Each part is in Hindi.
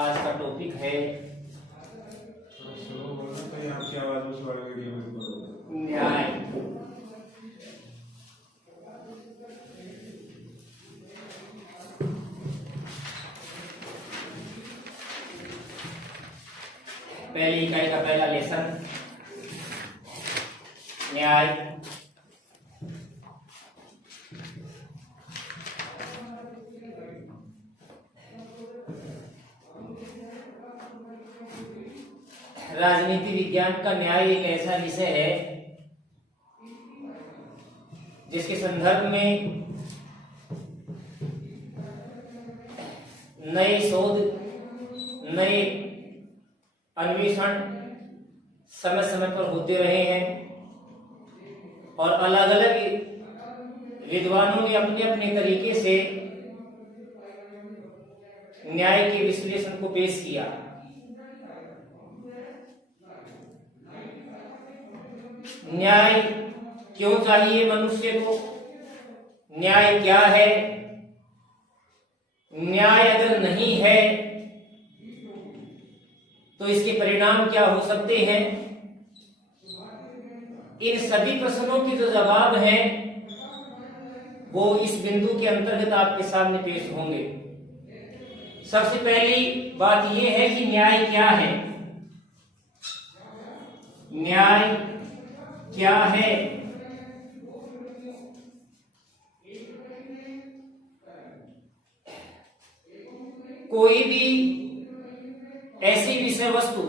आज का टॉपिक है आपकी आवाज उस वाले वीडियो में करो। न्याय। पहली इकाई का पहला लेसन न्याय। राजनीति विज्ञान का न्याय एक ऐसा विषय है जिसके संदर्भ में नए शोध, नए अन्वेषण समय समय पर होते रहे हैं और अलग अलग विद्वानों ने अपने अपने तरीके से न्याय के विश्लेषण को पेश किया। न्याय क्यों चाहिए मनुष्य को? न्याय क्या है? न्याय अगर नहीं है तो इसके परिणाम क्या हो सकते हैं? इन सभी प्रश्नों के जो जवाब हैं वो इस बिंदु के अंतर्गत आपके सामने पेश होंगे। सबसे पहली बात यह है कि न्याय क्या है। न्याय क्या है? कोई भी ऐसी विषय वस्तु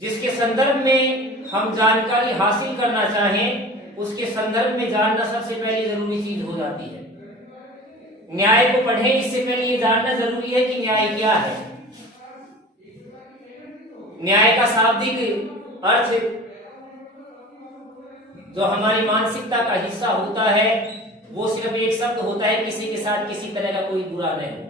जिसके संदर्भ में हम जानकारी हासिल करना चाहें, उसके संदर्भ में जानना सबसे पहले जरूरी चीज हो जाती है। न्याय को पढ़ें इससे पहले ये जानना जरूरी है कि न्याय क्या है। न्याय का शाब्दिक अर्थ जो हमारी मानसिकता का हिस्सा होता है वो सिर्फ एक शब्द होता है, किसी के साथ किसी तरह का कोई बुरा नहीं हो।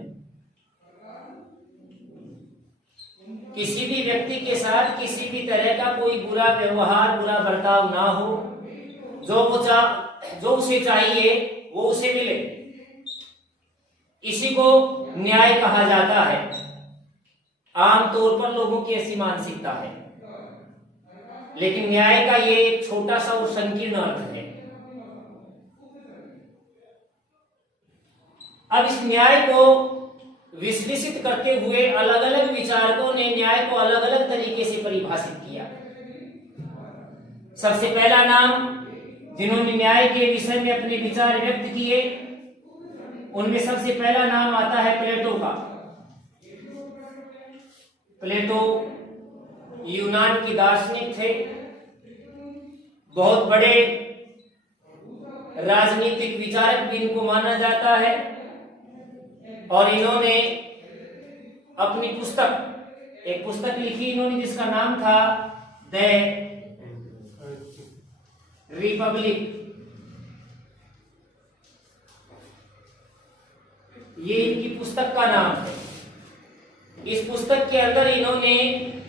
किसी भी व्यक्ति के साथ किसी भी तरह का कोई बुरा व्यवहार, बुरा बर्ताव ना हो। जो उसे चाहिए वो उसे मिले, इसी को न्याय कहा जाता है। आमतौर पर लोगों की ऐसी मानसिकता है, लेकिन न्याय का ये एक छोटा सा और संकीर्ण अर्थ है। अब इस न्याय को विश्लेषित करते हुए अलग अलग विचारकों ने न्याय को अलग अलग तरीके से परिभाषित किया। सबसे पहला नाम जिन्होंने न्याय के विषय में अपने विचार व्यक्त किए, उनमें सबसे पहला नाम आता है प्लेटो का। प्लेटो यूनान की दार्शनिक थे, बहुत बड़े राजनीतिक विचारक भी इनको माना जाता है और इन्होंने अपनी एक पुस्तक लिखी इन्होंने जिसका नाम था द रिपब्लिक। ये इनकी पुस्तक का नाम है। इस पुस्तक के अंदर इन्होंने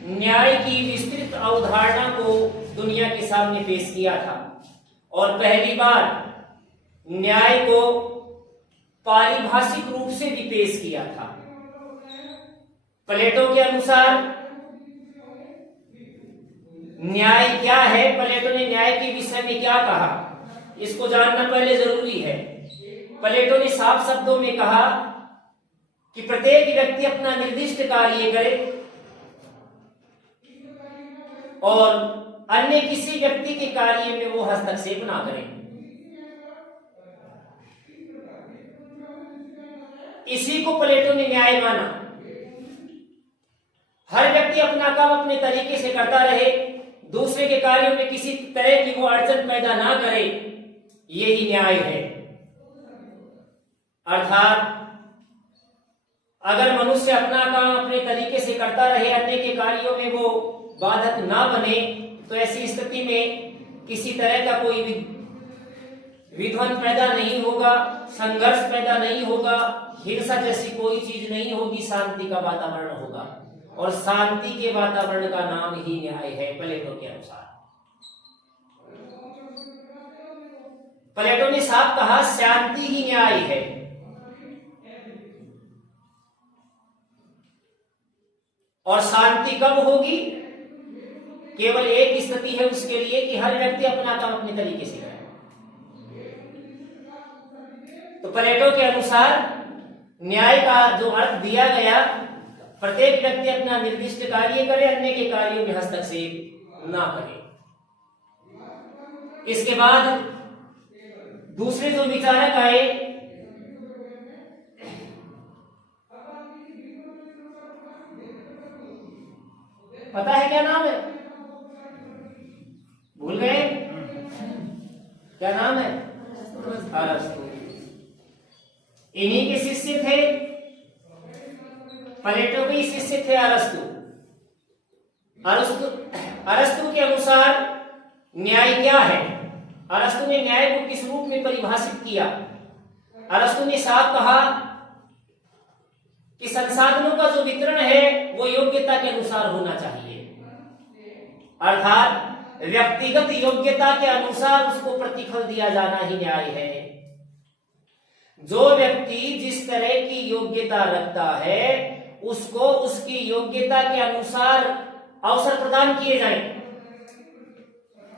न्याय की विस्तृत अवधारणा को दुनिया के सामने पेश किया था और पहली बार न्याय को पारिभाषिक रूप से भी पेश किया था। प्लेटो के अनुसार न्याय क्या है, प्लेटो ने न्याय के विषय में क्या कहा, इसको जानना पहले जरूरी है। प्लेटो ने साफ शब्दों में कहा कि प्रत्येक व्यक्ति अपना निर्दिष्ट कार्य करे और अन्य किसी व्यक्ति के कार्य में वो हस्तक्षेप ना करे। इसी को प्लेटो ने न्याय माना। हर व्यक्ति अपना काम अपने तरीके से करता रहे, दूसरे के कार्यों में किसी तरह की वो अड़चन पैदा ना करे, यही न्याय है। अर्थात अगर मनुष्य अपना काम अपने तरीके से करता रहे, अन्य के कार्यों में वो बाधक ना बने, तो ऐसी स्थिति में किसी तरह का कोई विध्वंस पैदा नहीं होगा, संघर्ष पैदा नहीं होगा, हिंसा जैसी कोई चीज नहीं होगी, शांति का वातावरण होगा और शांति के वातावरण का नाम ही न्याय है प्लेटो के अनुसार। प्लेटो ने साफ कहा शांति ही न्याय है। और शांति कब होगी? केवल एक स्थिति है उसके लिए कि हर व्यक्ति अपना काम अपने तरीके से करे। तो प्लेटो के अनुसार न्याय का जो अर्थ दिया गया, प्रत्येक व्यक्ति अपना निर्दिष्ट कार्य करे, अन्य के कार्यों में हस्तक्षेप ना करे। इसके बाद दूसरे जो विचारक आए, पता है क्या नाम है? भूल गए? क्या नाम है? अरस्तु। इन्हीं के शिष्य थे, प्लेटो के शिष्य थे अरस्तु। अरस्तु के अनुसार न्याय क्या है? अरस्तु ने न्याय को किस रूप में परिभाषित किया? अरस्तु ने साफ कहा कि संसाधनों का जो वितरण है वो योग्यता के अनुसार होना चाहिए, अर्थात व्यक्तिगत योग्यता के अनुसार उसको प्रतिफल दिया जाना ही न्याय है। जो व्यक्ति जिस तरह की योग्यता रखता है उसको उसकी योग्यता के अनुसार अवसर प्रदान किए जाएं।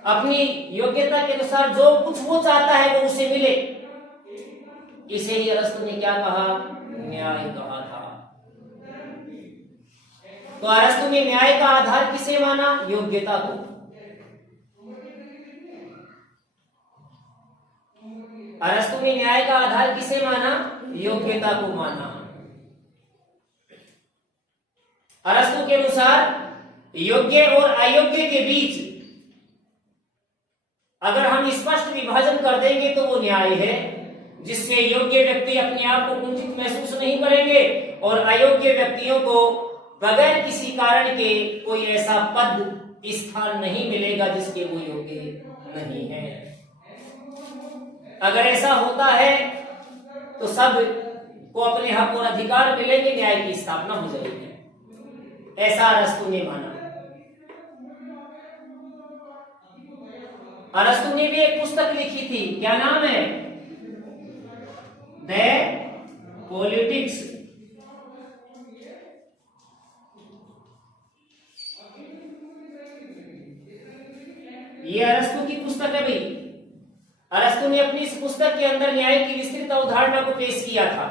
अपनी योग्यता के अनुसार जो कुछ वो चाहता है वो उसे मिले। इसे ही अरस्तु ने क्या कहा? न्याय कहा था। तो अरस्तु ने न्याय का आधार किसे माना? योग्यता को। अरस्तु ने न्याय का आधार किसे माना? योग्यता को माना। अरस्तु के अनुसार योग्य और अयोग्य के बीच अगर हम स्पष्ट विभाजन कर देंगे तो वो न्याय है, जिससे योग्य व्यक्ति अपने आप को कुंठित महसूस नहीं करेंगे और अयोग्य व्यक्तियों को बगैर किसी कारण के कोई ऐसा पद स्थान नहीं मिलेगा जिसके वो योग्य नहीं है। अगर ऐसा होता है तो सब को अपने हक और अधिकार मिलेंगे, न्याय की स्थापना हो जाएगी। ऐसा अरस्तु ने माना। अरस्तु ने भी एक पुस्तक लिखी थी, क्या नाम है? The politics. ये अरस्तु की पुस्तक है भाई। अरस्तु ने अपनी इस पुस्तक के अंदर न्याय की विस्तृत अवधारणा को पेश किया था।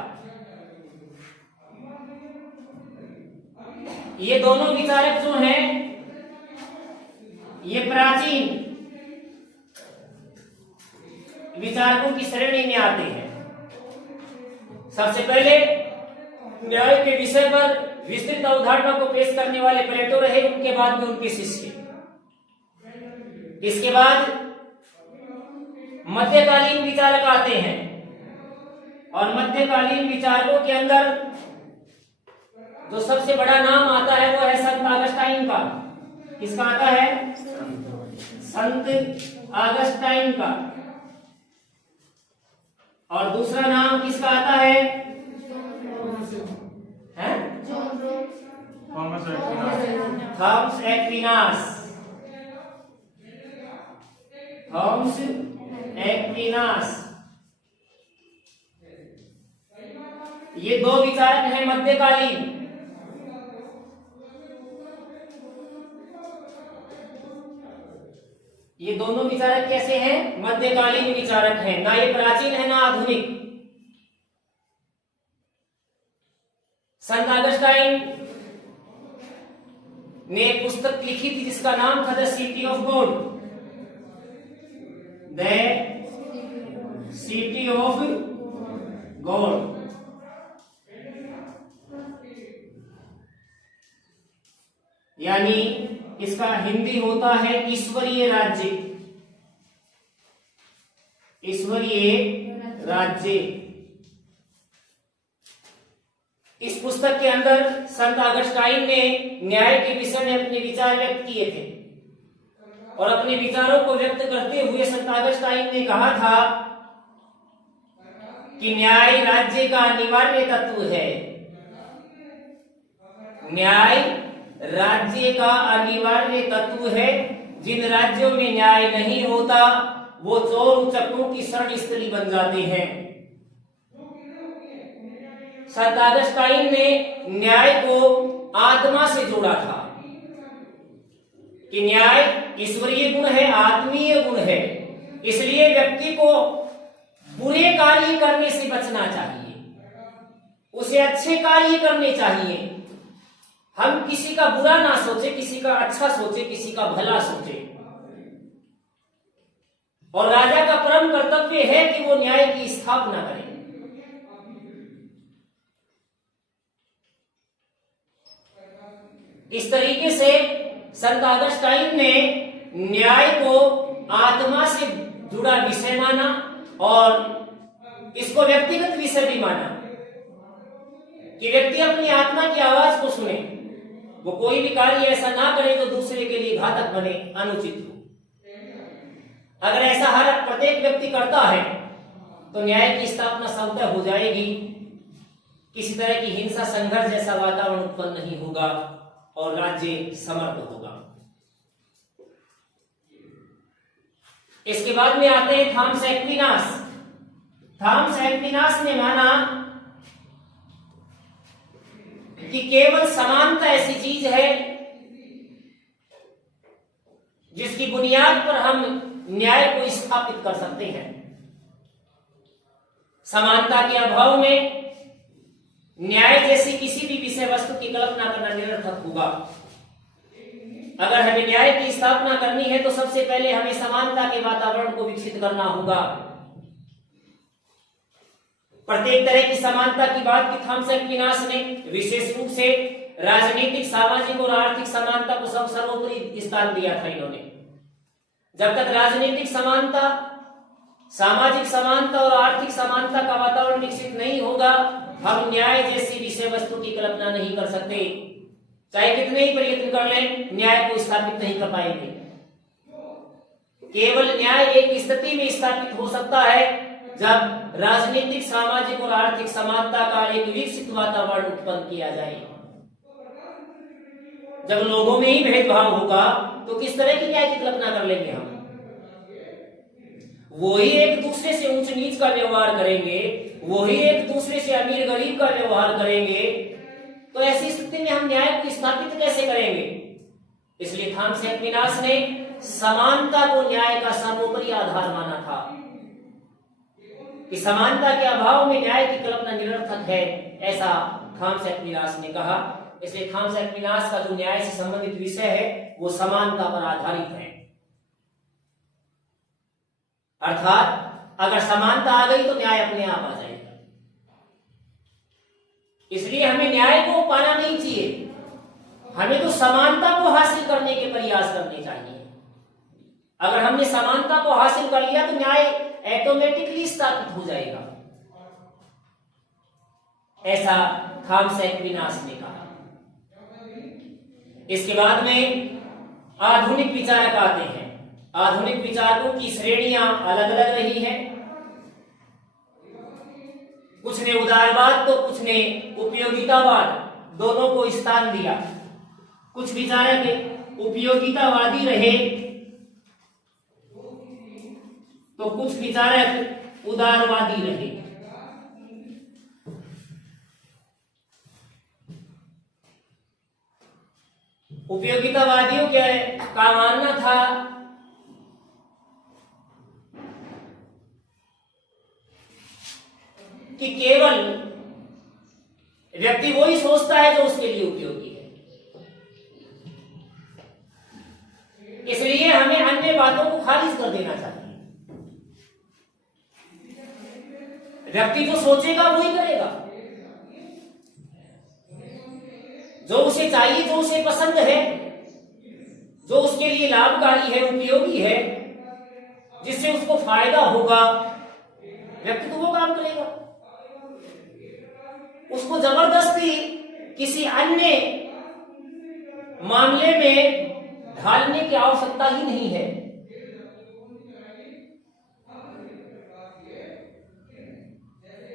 ये दोनों विचारक जो हैं ये प्राचीन विचारकों की श्रेणी में आते हैं। सबसे पहले न्याय के विषय पर विस्तृत अवधारणा को पेश करने वाले प्लेटो रहे, उनके बाद में उनके शिष्य। इसके बाद मध्यकालीन विचारक आते हैं और मध्यकालीन विचारकों के अंदर जो सबसे बड़ा नाम आता है वो है संत ऑगस्टाइन का। किसका आता है? संत ऑगस्टाइन का। और दूसरा नाम किसका आता है? Thomas Aquinas. Thomas Aquinas. ये दो विचारक हैं मध्यकालीन। ये दोनों विचारक कैसे हैं? मध्यकालीन विचारक हैं, ना ये प्राचीन है ना आधुनिक। संत ऑगस्टाइन ने एक पुस्तक लिखी थी जिसका नाम था the city of God. The city of God. यानी इसका हिंदी होता है ईश्वरीय राज्य। ईश्वरीय राज्य। इस पुस्तक के अंदर संत ऑगस्टाइन ने न्याय के विषय में अपने विचार व्यक्त किए थे और अपने विचारों को व्यक्त करते हुए संत ऑगस्टाइन ने कहा था कि न्याय राज्य का अनिवार्य तत्व है। न्याय राज्य का अनिवार्य तत्व है। जिन राज्यों में न्याय नहीं होता वो चोर उचक्कों की शरण स्थली बन जाते हैं। संत ऑगस्टाइन ने न्याय को आत्मा से जोड़ा था कि न्याय ईश्वरीय गुण है, आत्मीय गुण है, इसलिए व्यक्ति को बुरे कार्य करने से बचना चाहिए, उसे अच्छे कार्य करने चाहिए। हम किसी का बुरा ना सोचे, किसी का अच्छा सोचे, किसी का भला सोचे। और राजा का परम कर्तव्य है कि वो न्याय की स्थापना करे। इस तरीके से संत ऑगस्टाइन ने न्याय को आत्मा से जुड़ा विषय माना और इसको व्यक्तिगत विषय भी माना कि व्यक्ति अपनी आत्मा की आवाज को सुने, वो कोई भी कार्य ऐसा ना करे जो दूसरे के लिए घातक बने, अनुचित हो। अगर ऐसा हर प्रत्येक व्यक्ति करता है तो न्याय की स्थापना स्वतः हो जाएगी, किसी तरह की हिंसा संघर्ष जैसा वातावरण उत्पन्न नहीं होगा और राज्य समर्थ होगा। इसके बाद में आते हैं थॉमस एक्विनास। थॉमस एक्विनास ने माना कि केवल समानता ऐसी चीज है जिसकी बुनियाद पर हम न्याय को स्थापित कर सकते हैं। समानता के अभाव में न्याय जैसी किसी भी विषय वस्तु की कल्पना करना निरर्थक होगा। अगर हमें न्याय की स्थापना करनी है तो सबसे पहले हमें समानता के वातावरण को विकसित करना होगा। प्रत्येक तरह की समानता की बात की थॉमस एक्विनास ने, विशेष रूप से राजनीतिक, सामाजिक और आर्थिक समानता को सर्वोपरि स्थान दिया था इन्होंने। जब तक राजनीतिक समानता, सामाजिक समानता और आर्थिक समानता का वातावरण विकसित नहीं होगा, हम न्याय जैसी विषय वस्तु की कल्पना नहीं कर सकते। चाहे कितने ही प्रयत्न कर लें, न्याय को स्थापित नहीं कर पाएंगे। केवल न्याय एक स्थिति में स्थापित हो सकता है जब राजनीतिक, सामाजिक और आर्थिक समानता का एक विकसित वातावरण उत्पन्न किया जाए। जब लोगों में ही भेदभाव होगा तो किस तरह की न्याय की कल्पना कर लेंगे हम? वो ही एक दूसरे से ऊंच नीच का व्यवहार करेंगे, वो ही एक दूसरे से अमीर गरीब का व्यवहार करेंगे, तो ऐसी स्थिति में हम न्याय को स्थापित कैसे करेंगे? इसलिए थॉमस एक्विनास ने समानता को न्याय का सर्वोपरि आधार माना था कि समानता के अभाव में न्याय की कल्पना निरर्थक है, ऐसा थॉमस एक्विनास ने कहा। इसलिए थॉमस एक्विनास का जो न्याय से संबंधित विषय है वो समानता पर आधारित है। अर्थात अगर समानता आ गई तो न्याय अपने आप आ जाएगा। इसलिए हमें न्याय को पाना नहीं चाहिए, हमें तो समानता को हासिल करने के प्रयास करने चाहिए। अगर हमने समानता को हासिल कर लिया तो न्याय ऑटोमेटिकली स्थापित हो जाएगा, ऐसा थॉमस एक्विनास ने कहा। इसके बाद में आधुनिक विचारक आते हैं। आधुनिक विचारकों की श्रेणियां अलग अलग रही हैं। कुछ ने उदारवाद तो कुछ ने उपयोगितावाद, दोनों को स्थान दिया। कुछ विचारक उपयोगितावादी रहे तो कुछ विचारक उदारवादी रहे। उपयोगितावादियों का मानना था कि केवल व्यक्ति वही सोचता है जो उसके लिए उपयोगी है, इसलिए हमें अन्य बातों को खारिज कर देना चाहिए। व्यक्ति जो सोचेगा वही करेगा, जो उसे चाहिए, जो उसे पसंद है, जो उसके लिए लाभकारी है, उपयोगी है, जिससे उसको फायदा होगा, व्यक्ति तो वो काम करेगा। उसको जबरदस्ती किसी अन्य मामले में ढालने की आवश्यकता ही नहीं है।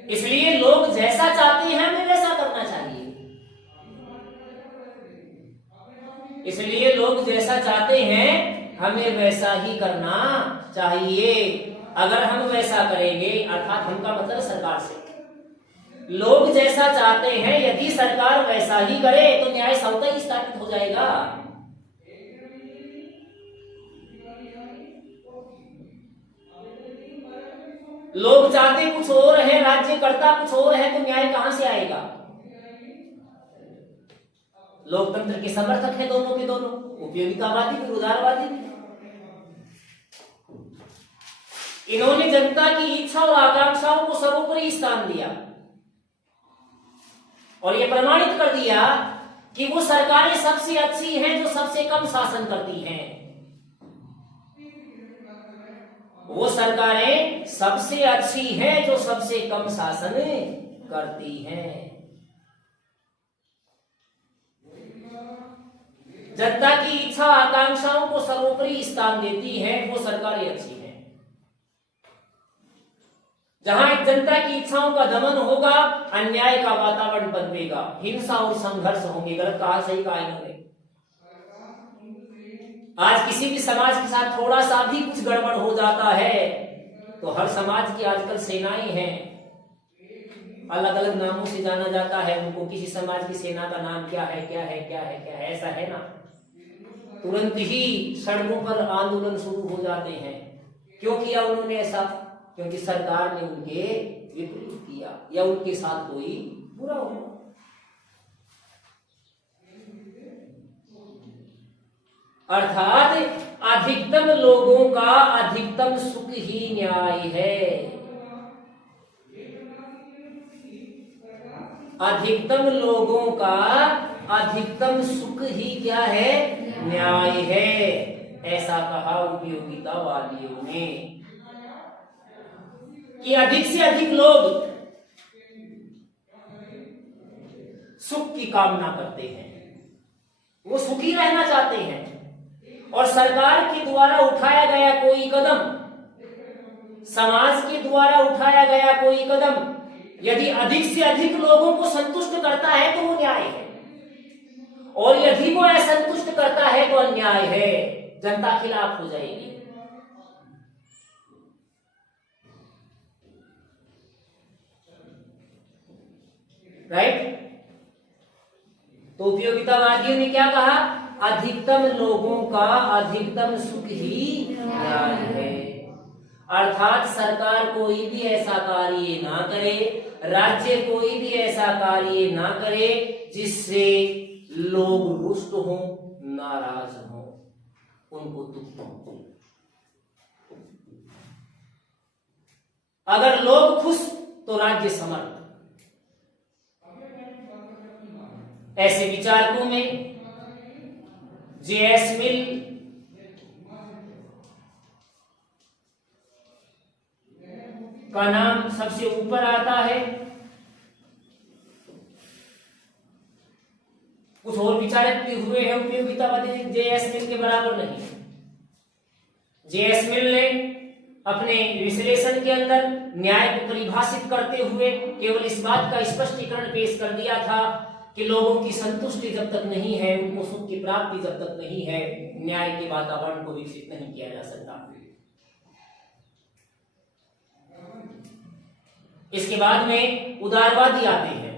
इसलिए लोग जैसा चाहते हैं हमें वैसा करना चाहिए। इसलिए लोग जैसा चाहते हैं हमें वैसा ही करना चाहिए। अगर हम वैसा करेंगे, अर्थात हम का मतलब सरकार से, लोग जैसा चाहते हैं यदि सरकार वैसा ही करे तो न्याय स्वतः ही स्थापित हो जाएगा। लोग चाहते कुछ और है, राज्य करता कुछ और है, तो न्याय कहां से आएगा? लोकतंत्र के समर्थक है दोनों के दोनों, उपयोगितावादी भी उदारवादी भी। इन्होंने जनता की इच्छा और आकांक्षाओं को सर्वोपरि स्थान दिया और यह प्रमाणित कर दिया कि वो सरकारें सबसे अच्छी हैं जो सबसे कम शासन करती हैं। वो सरकारें सबसे अच्छी हैं जो सबसे कम शासन करती हैं। जनता की इच्छा आकांक्षाओं को सर्वोपरि स्थान देती हैं, वो सरकारें अच्छी हैं। जहां जनता की इच्छाओं का दमन होगा, अन्याय का वातावरण पनपेगा, हिंसा और संघर्ष होंगे। गलत कहा, सही कहा इन्होंने। आज किसी भी समाज के साथ थोड़ा सा भी कुछ गड़बड़ हो जाता है तो हर समाज की आजकल सेनाएं हैं, अलग अलग नामों से जाना जाता है उनको। किसी समाज की सेना का नाम क्या है, क्या है, क्या है, क्या है, ऐसा है ना। तुरंत ही सड़कों पर आंदोलन शुरू हो जाते हैं। क्यों किया उन्होंने ऐसा? क्योंकि सरकार ने उनके विपरीत किया या उनके साथ कोई बुरा हुआ। अर्थात अधिकतम लोगों का अधिकतम सुख ही न्याय है। अधिकतम लोगों का अधिकतम सुख ही क्या है? न्याय है। ऐसा कहा उपयोगितावादियों ने कि अधिक से अधिक लोग सुख की कामना करते हैं, वो सुखी रहना चाहते हैं और सरकार के द्वारा उठाया गया कोई कदम, समाज के द्वारा उठाया गया कोई कदम यदि अधिक से अधिक लोगों को संतुष्ट करता है तो वो न्याय है, और यदि वो असंतुष्ट करता है तो अन्याय है। जनता खिलाफ हो जाएगी। राइट? तो उपयोगितावादियों ने क्या कहा? अधिकतम लोगों का अधिकतम सुख ही न्याय है। अर्थात सरकार कोई भी ऐसा कार्य ना करे, राज्य कोई भी ऐसा कार्य ना करे जिससे लोग रुष्ट हो, नाराज हो, उनको दुख हो। अगर लोग खुश तो राज्य समर्थ। ऐसे विचारकों में जे.एस. मिल, का नाम सबसे ऊपर आता है। कुछ और विचारक भी हुए हैं उपयोगितावादी, जे.एस. मिल के बराबर नहीं। जे.एस. मिल ने अपने विश्लेषण के अंदर न्याय को परिभाषित करते हुए केवल इस बात का स्पष्टीकरण पेश कर दिया था कि लोगों की संतुष्टि जब तक नहीं है, उनको सुख की प्राप्ति जब तक नहीं है, न्याय के वातावरण को विकसित नहीं किया जा सकता। इसके बाद में उदारवादी आते हैं।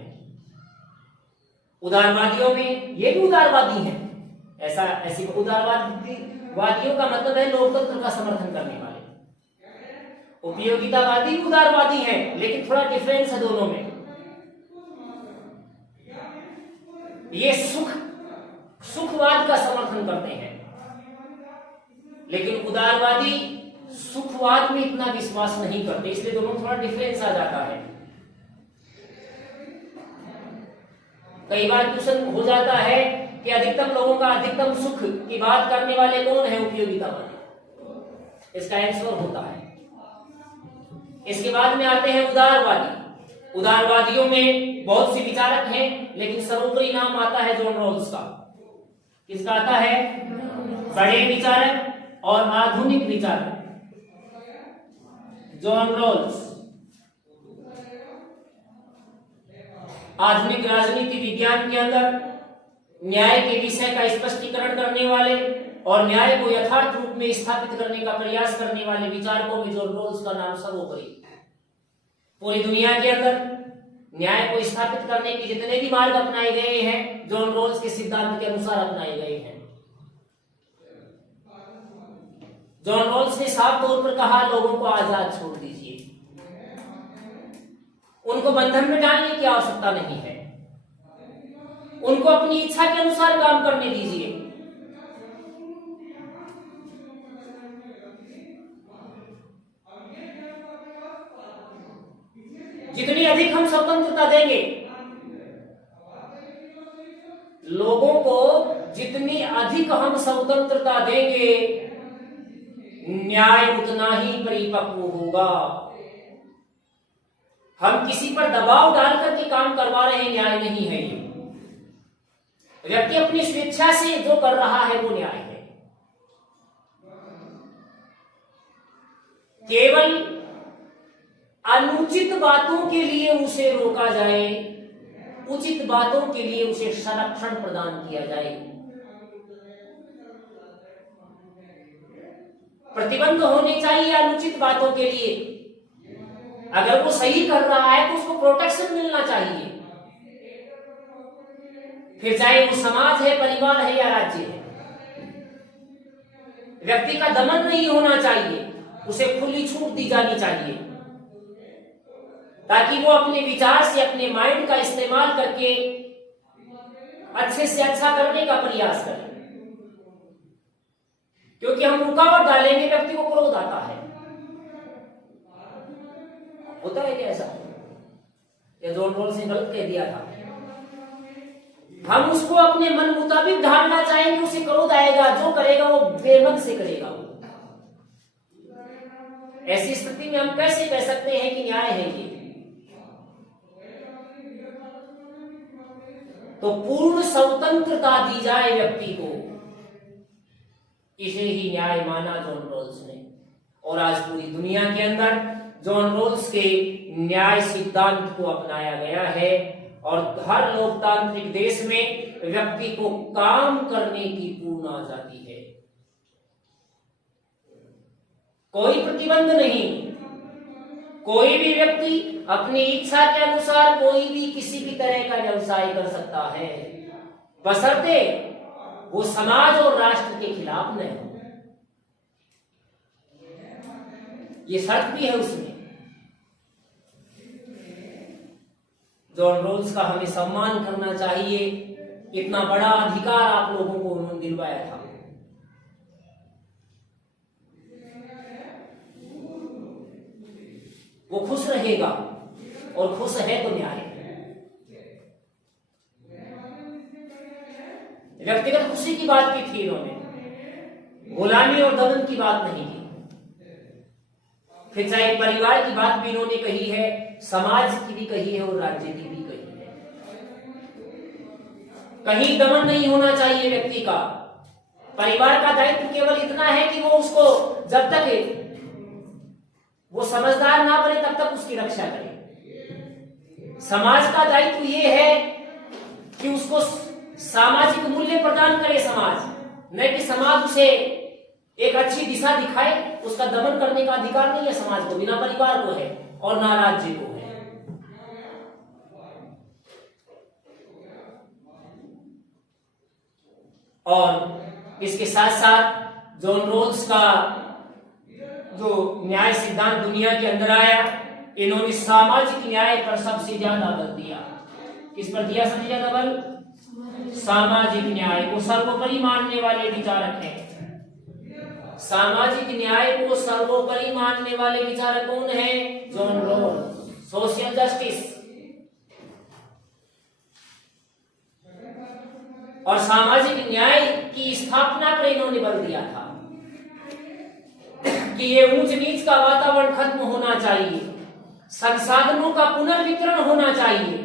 उदारवादियों में ये भी उदारवादी हैं। ऐसी उदारवादियों का मतलब है लोकतंत्र का समर्थन करने वाले। उपयोगितावादी उदारवादी हैं, लेकिन थोड़ा डिफरेंस है दोनों में। ये सुखवाद का समर्थन करते हैं, लेकिन उदारवादी सुखवाद में इतना विश्वास नहीं करते, इसलिए दोनों थोड़ा डिफरेंस आ जाता है। कई बार क्वेश्चन हो जाता है कि अधिकतम लोगों का अधिकतम सुख की बात करने वाले कौन है? उपयोगितावादी। इसका आंसर होता है। इसके बाद में आते हैं उदारवादी। उदारवादियों में बहुत से विचारक हैं, लेकिन सर्वोपरि नाम आता है जॉन रॉल्स का। किसका आता है? बड़े विचारक और आधुनिक विचारक जॉन रॉल्स। आधुनिक राजनीति विज्ञान के अंदर न्याय के विषय का स्पष्टीकरण करने वाले और न्याय को यथार्थ रूप में स्थापित करने का प्रयास करने वाले विचारकों में जॉन रॉल्स का नाम सर्वोपरि। पूरी दुनिया के अंदर न्याय को स्थापित करने के जितने भी मार्ग अपनाए गए हैं, जॉन रॉल्स के सिद्धांत के अनुसार अपनाए गए हैं। जॉन रॉल्स ने साफ तौर पर कहा, लोगों को आजाद छोड़ दीजिए, उनको बंधन में डालने की आवश्यकता नहीं है, उनको अपनी इच्छा के अनुसार काम करने दीजिए। जितनी अधिक हम स्वतंत्रता देंगे लोगों को, जितनी अधिक हम स्वतंत्रता देंगे, न्याय उतना ही परिपक्व होगा। हम किसी पर दबाव डालकर के काम करवा रहे हैं, न्याय नहीं है ये। व्यक्ति अपनी स्वेच्छा से जो कर रहा है वो न्याय है। केवल अनुचित बातों के लिए उसे रोका जाए, उचित बातों के लिए उसे संरक्षण प्रदान किया जाए। प्रतिबंध होने चाहिए अनुचित बातों के लिए। अगर वो सही कर रहा है तो उसको प्रोटेक्शन मिलना चाहिए, फिर चाहे वो समाज है, परिवार है या राज्य है। व्यक्ति का दमन नहीं होना चाहिए, उसे खुली छूट दी जानी चाहिए, ताकि वो अपने विचार से, अपने माइंड का इस्तेमाल करके अच्छे से अच्छा करने का प्रयास करे। क्योंकि हम रुकावट डालेंगे, व्यक्ति को क्रोध आता है। होता है क्या ऐसा? या जॉन रॉल्स ने गलत कह दिया था? हम उसको अपने मन मुताबिक ढालना चाहेंगे, उसे क्रोध आएगा, जो करेगा वो बेमन से करेगा। ऐसी स्थिति में हम कैसे कह सकते हैं कि न्याय है ये? तो पूर्ण स्वतंत्रता दी जाए व्यक्ति को, इसे ही न्याय माना जॉन रॉल्स ने। और आज पूरी दुनिया के अंदर जॉन रॉल्स के न्याय सिद्धांत को अपनाया गया है, और हर लोकतांत्रिक देश में व्यक्ति को काम करने की पूर्ण आजादी है। कोई प्रतिबंध नहीं, कोई भी व्यक्ति अपनी इच्छा के अनुसार कोई भी किसी भी तरह का व्यवसाय कर सकता है, बशर्ते वो समाज और राष्ट्र के खिलाफ न हो। ये शर्त भी है उसमें। जॉन रॉल्स का हमें सम्मान करना चाहिए। इतना बड़ा अधिकार आप लोगों को उन्होंने दिलवाया था। वो खुश रहेगा, और खुश है तो न्याय है। व्यक्तिगत खुशी की बात की थी इन्होंने, गुलामी और दमन की बात नहीं की। फिर चाहे परिवार की बात भी इन्होंने कही है, समाज की भी कही है और राज्य की भी कही है। कहीं दमन नहीं होना चाहिए व्यक्ति का। परिवार का दायित्व केवल इतना है कि वो उसको, जब तक वो समझदार ना बने तब तक उसकी रक्षा करे। समाज का दायित्व ये है कि उसको सामाजिक मूल्य प्रदान करे समाज, न कि समाज उसे एक अच्छी दिशा दिखाए। उसका दमन करने का अधिकार नहीं है समाज को, बिना परिवार को है और ना राज्य को है। और इसके साथ साथ जॉन रॉल्स का जो न्याय सिद्धांत दुनिया के अंदर आया, इन्होंने सामाजिक न्याय पर सबसे ज्यादा बल दिया। किस पर दिया सबसे ज्यादा बल? सामाजिक न्याय को सर्वोपरि मानने वाले विचारक हैं। सामाजिक न्याय को सर्वोपरि मानने वाले विचारक कौन है? John Rawls. सोशल जस्टिस और सामाजिक न्याय की स्थापना पर इन्होंने बल दिया था कि ये ऊंच नीच का वातावरण खत्म होना चाहिए, संसाधनों का पुनर्वितरण होना चाहिए।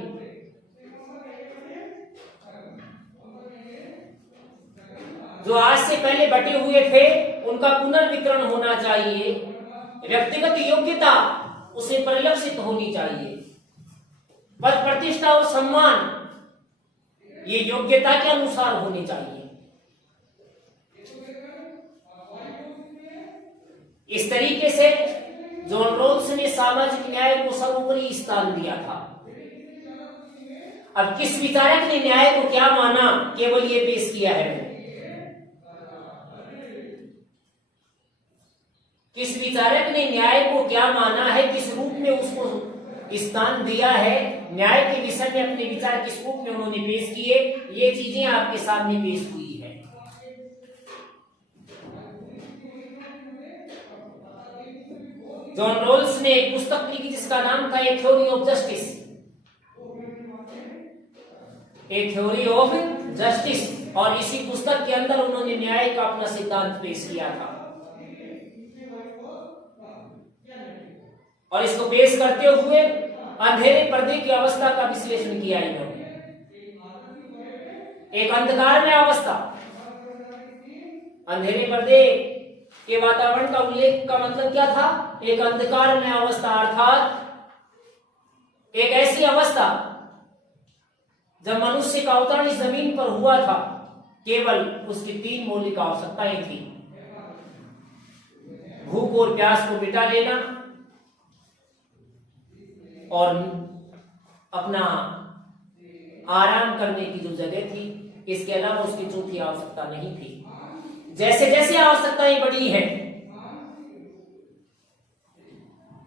जो आज से पहले बटे हुए थे उनका पुनर्वितरण होना चाहिए। व्यक्तिगत योग्यता उसे परिलक्षित होनी चाहिए। पद प्रतिष्ठा और सम्मान ये योग्यता के अनुसार होनी चाहिए। इस तरीके से जॉन रॉल्स ने सामाजिक न्याय को सर्वोपरि स्थान दिया था। अब किस विचारक ने न्याय को क्या माना, केवल ये पेश किया है मैंने। किस विचारक ने न्याय को क्या माना है, किस रूप में उसको स्थान दिया है, न्याय के विषय में अपने विचार किस रूप में उन्होंने पेश किए, ये चीजें आपके सामने पेश हुई है। जॉन रॉल्स ने एक पुस्तक लिखी जिसका नाम था ए theory of justice, A theory of justice, और इसी पुस्तक के अंदर उन्होंने न्याय का अपना सिद्धांत पेश किया था। और इसको पेश करते हुए अंधेरे पर्दे की अवस्था का विश्लेषण किया इन्होंने। एक अंधकार में अवस्था, अंधेरे पर्दे के वातावरण का उल्लेख का मतलब क्या था, एक अंधकार में अवस्था, अर्थात एक ऐसी अवस्था जब मनुष्य का अवतरण इस जमीन पर हुआ था, केवल उसकी 3 मौलिक आवश्यकताएं थी, भूख और प्यास को मिटा लेना और अपना आराम करने की जो जगह थी, इसके अलावा उसकी चौथी आवश्यकता नहीं थी। जैसे जैसे आवश्यकताएं बढ़ी हैं,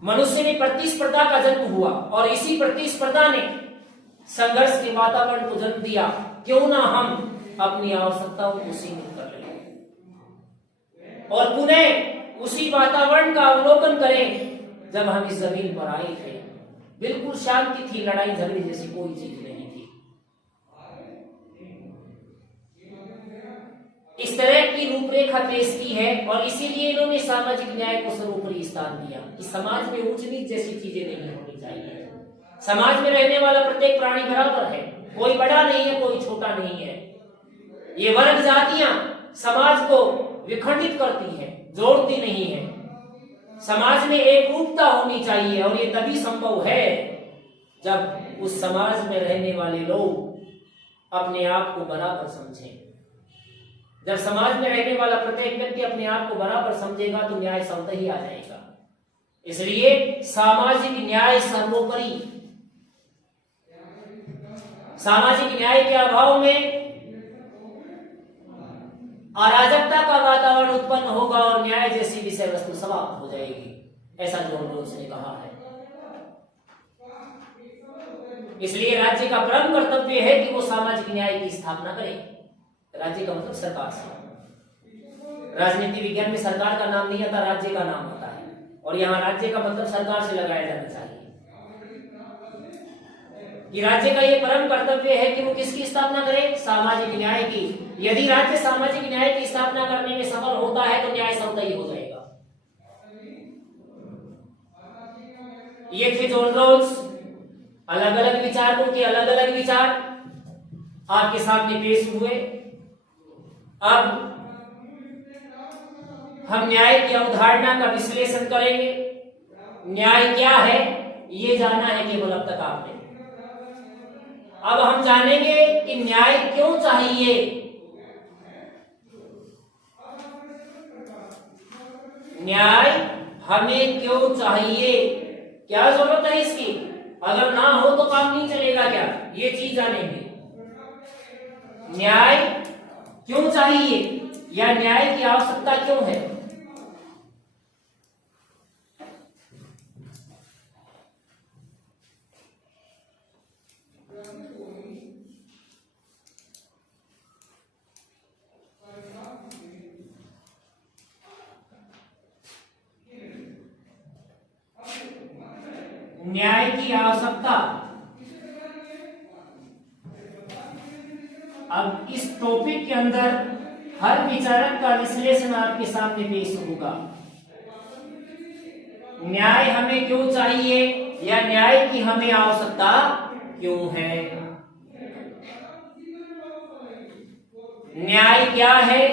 मनुष्य में प्रतिस्पर्धा का जन्म हुआ और इसी प्रतिस्पर्धा ने संघर्ष के वातावरण को जन्म दिया। क्यों ना हम अपनी आवश्यकताओं को सीमित कर लें और पुनः उसी वातावरण का अवलोकन करें जब हम इस जमीन पर आए थे। बिल्कुल शांति थी, लड़ाई झगड़े जैसी कोई चीज नहीं थी। इस तरह की रूपरेखा पेश की है और इसीलिए इन्होंने सामाजिक न्याय को सर्वोपरि स्थान दिया कि समाज में ऊंच नीच जैसी चीजें नहीं होनी चाहिए। समाज में रहने वाला प्रत्येक प्राणी बराबर है, कोई बड़ा नहीं है, कोई छोटा नहीं है। ये वर्ग जातियां समाज को विखंडित करती है, जोड़ती नहीं है। समाज में एक रूपता होनी चाहिए और ये तभी संभव है जब उस समाज में रहने वाले लोग अपने आप को बराबर समझें। जब समाज में रहने वाला प्रत्येक व्यक्ति अपने आप को बराबर समझेगा तो न्याय स्वतः ही आ जाएगा। इसलिए सामाजिक न्याय सर्वोपरि। सामाजिक न्याय के अभाव में अराजकता का वातावरण उत्पन्न होगा और न्याय जैसी विषय वस्तु समाप्त हो जाएगी, ऐसा जॉन रॉल्स ने कहा है। इसलिए राज्य का परम कर्तव्य है कि वो सामाजिक न्याय की स्थापना करे। राज्य का मतलब सरकार से। राजनीति विज्ञान में सरकार का नाम नहीं आता, राज्य का नाम होता है और यहाँ राज्य का मतलब सरकार से लगाया जाना चाहिए कि राज्य का ये परम कर्तव्य है कि वो किसकी स्थापना करे, सामाजिक न्याय की। यदि राज्य सामाजिक न्याय की स्थापना करने में सफल होता है तो न्याय स्वतः ही हो जाएगा। ये थे जॉन रॉल्स। अलग अलग विचारकों के अलग अलग विचार आपके सामने पेश हुए। अब हम न्याय की अवधारणा का विश्लेषण करेंगे। न्याय क्या है ये जाना है केवल अब तक आपने। अब हम जानेंगे कि न्याय क्यों चाहिए। न्याय हमें क्यों चाहिए, क्या जरूरत है इसकी, अगर ना हो तो काम नहीं चलेगा क्या, ये चीज जानेंगे। न्याय क्यों चाहिए या न्याय की आवश्यकता क्यों है। न्याय की आवश्यकता। अब इस टॉपिक के अंदर हर विचारक का विश्लेषण आपके सामने पेश होगा। न्याय हमें क्यों चाहिए या न्याय की हमें आवश्यकता क्यों है। न्याय क्या है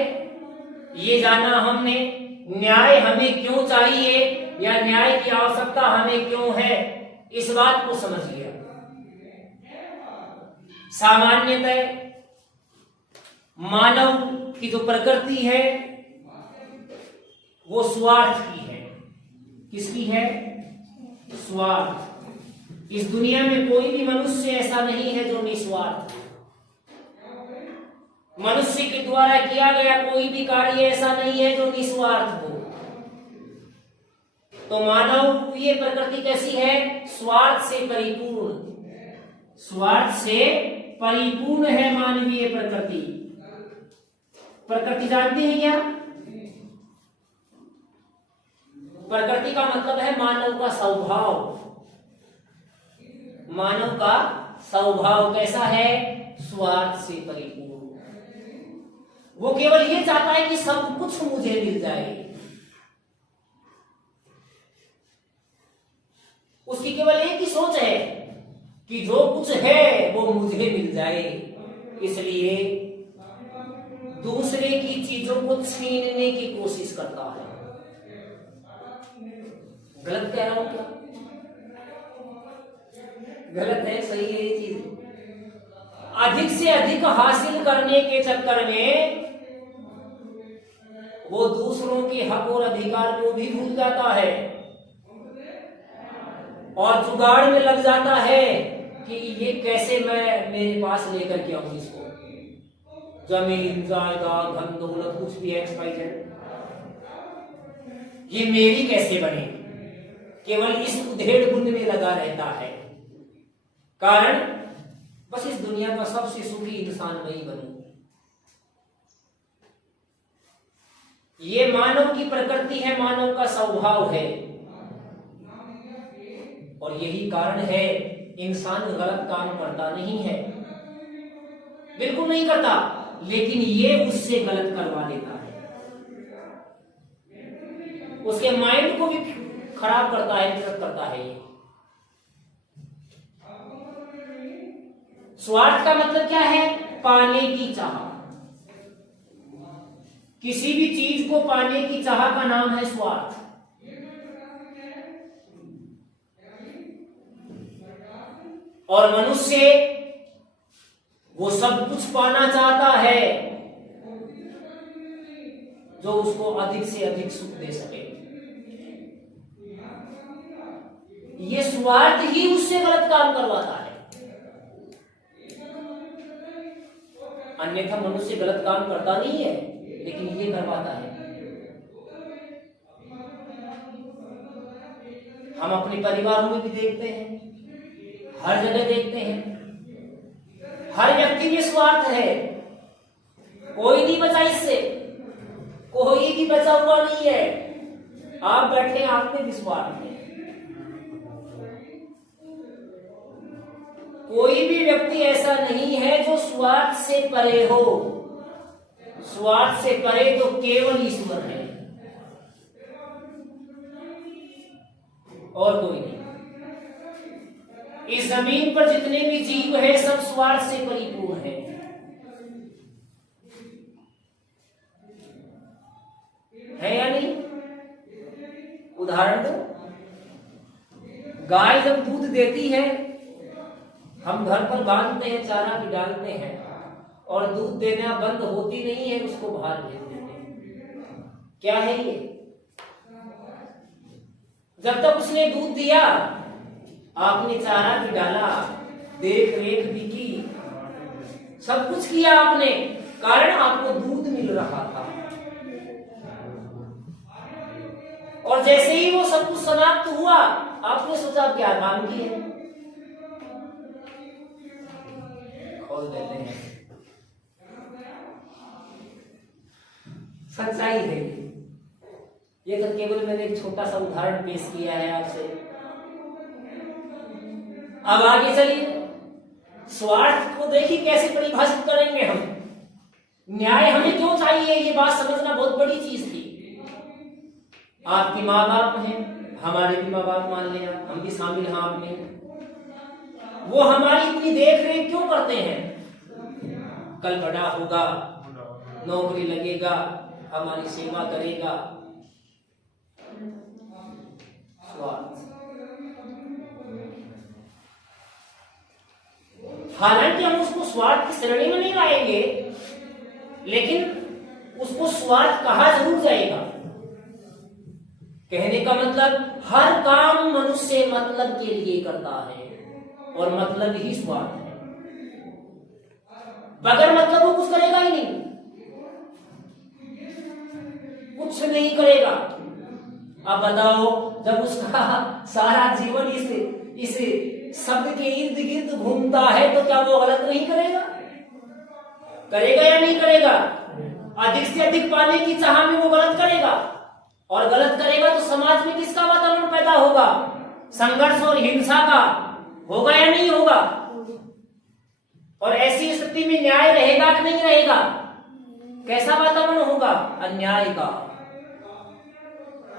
ये जाना हमने। न्याय हमें क्यों चाहिए या न्याय की आवश्यकता हमें क्यों है, इस बात को समझ लिया। सामान्यतः मानव की जो प्रकृति है वो स्वार्थ की है। किसकी है? स्वार्थ। इस दुनिया में कोई भी मनुष्य ऐसा नहीं है जो निस्वार्थ। मनुष्य के द्वारा किया गया कोई भी कार्य ऐसा नहीं है जो निस्वार्थ हो। तो मानव ये प्रकृति कैसी है? स्वार्थ से परिपूर्ण। स्वार्थ से परिपूर्ण है मानवीय प्रकृति। प्रकृति जानते हैं क्या? प्रकृति का मतलब है मानव का स्वभाव। मानव का स्वभाव कैसा है? स्वार्थ से परिपूर्ण। वो केवल ये चाहता है कि सब कुछ मुझे मिल जाए। उसकी केवल एक ही सोच है कि जो कुछ है वो मुझे मिल जाए। इसलिए दूसरे की चीजों को छीनने की कोशिश करता है। गलत कह रहा हूं क्या? गलत है, सही है ये चीज। अधिक से अधिक हासिल करने के चक्कर में वो दूसरों के हक और अधिकार को भी भूल जाता है और जुगाड़ में लग जाता है कि ये कैसे मैं मेरे पास लेकर के आऊं इसको, जमीन जायदाद धन दौलत कुछ भी XYZ, ये मेरी कैसे बने। केवल इस उधेड़ बुन में लगा रहता है। कारण बस इस दुनिया का सबसे सुखी इंसान वही बनूं। ये मानव की प्रकृति है, मानव का स्वभाव है। और यही कारण है इंसान गलत काम करता नहीं है, बिल्कुल नहीं करता, लेकिन ये उससे गलत करवा देता है। उसके माइंड को भी खराब करता है, विकृत करता है ये। स्वार्थ का मतलब क्या है? पाने की चाह। किसी भी चीज को पाने की चाह का नाम है स्वार्थ। और मनुष्य वो सब कुछ पाना चाहता है जो उसको अधिक से अधिक सुख दे सके। ये स्वार्थ ही उससे गलत काम करवाता है। अन्यथा मनुष्य गलत काम करता नहीं है, लेकिन ये करवाता है। हम अपने परिवारों में भी देखते हैं, हर जगह देखते हैं। हर व्यक्ति में स्वार्थ है, कोई नहीं बचा इससे, कोई भी बचा हुआ नहीं है। आप बैठे, आप में भी स्वार्थ है। कोई भी व्यक्ति ऐसा नहीं है जो स्वार्थ से परे हो। स्वार्थ से परे तो केवल ईश्वर है और कोई नहीं। इस जमीन पर जितने भी जीव है सब स्वार्थ से परिपूर्ण है। या नहीं? उदाहरण दो। गाय जब दूध देती है, हम घर पर बांधते हैं, चारा भी डालते हैं, और दूध देना बंद होती नहीं है, उसको बाहर भेज देते हैं। क्या है ये? जब तक उसने दूध दिया, आपने चारा भी डाला, देख रेख भी की, सब कुछ किया आपने, कारण आपको दूध मिल रहा था। और जैसे ही वो सब कुछ समाप्त हुआ, आपने सोचा क्या काम किया, खोल देते हैं। सच्चाई है ये तो केवल मैंने एक छोटा सा उदाहरण पेश किया है आपसे। अब आगे चलिए, स्वार्थ को देखिए कैसे परिभाषित करेंगे हम। न्याय हमें क्यों चाहिए, ये बात समझना बहुत बड़ी चीज थी। आपके माँ बाप हैं, हमारे भी माँ बाप मान लेना, हम भी शामिल हैं आप में। वो हमारी इतनी देख रेख क्यों करते हैं? कल बड़ा होगा, नौकरी लगेगा, हमारी सेवा करेगा। स्वार्थ। हालांकि हम उसको स्वार्थ की श्रेणी में नहीं लाएंगे, लेकिन उसको स्वार्थ कहा जरूर जाएगा। कहने का मतलब हर काम मनुष्य मतलब के लिए करता है। और मतलब ही स्वार्थ है। बगैर मतलब वो कुछ करेगा ही नहीं, कुछ नहीं करेगा। अब बताओ, जब उसका सारा जीवन इस शब्द के इर्द गिर्द घूमता है तो क्या वो गलत नहीं करेगा? करेगा या नहीं करेगा? अधिक से अधिक पाने की चाह में वो गलत करेगा, और गलत करेगा तो समाज में किसका वातावरण पैदा होगा? संघर्ष और हिंसा का होगा या नहीं होगा? और ऐसी स्थिति में न्याय रहेगा कि नहीं रहेगा? कैसा वातावरण होगा? अन्याय का।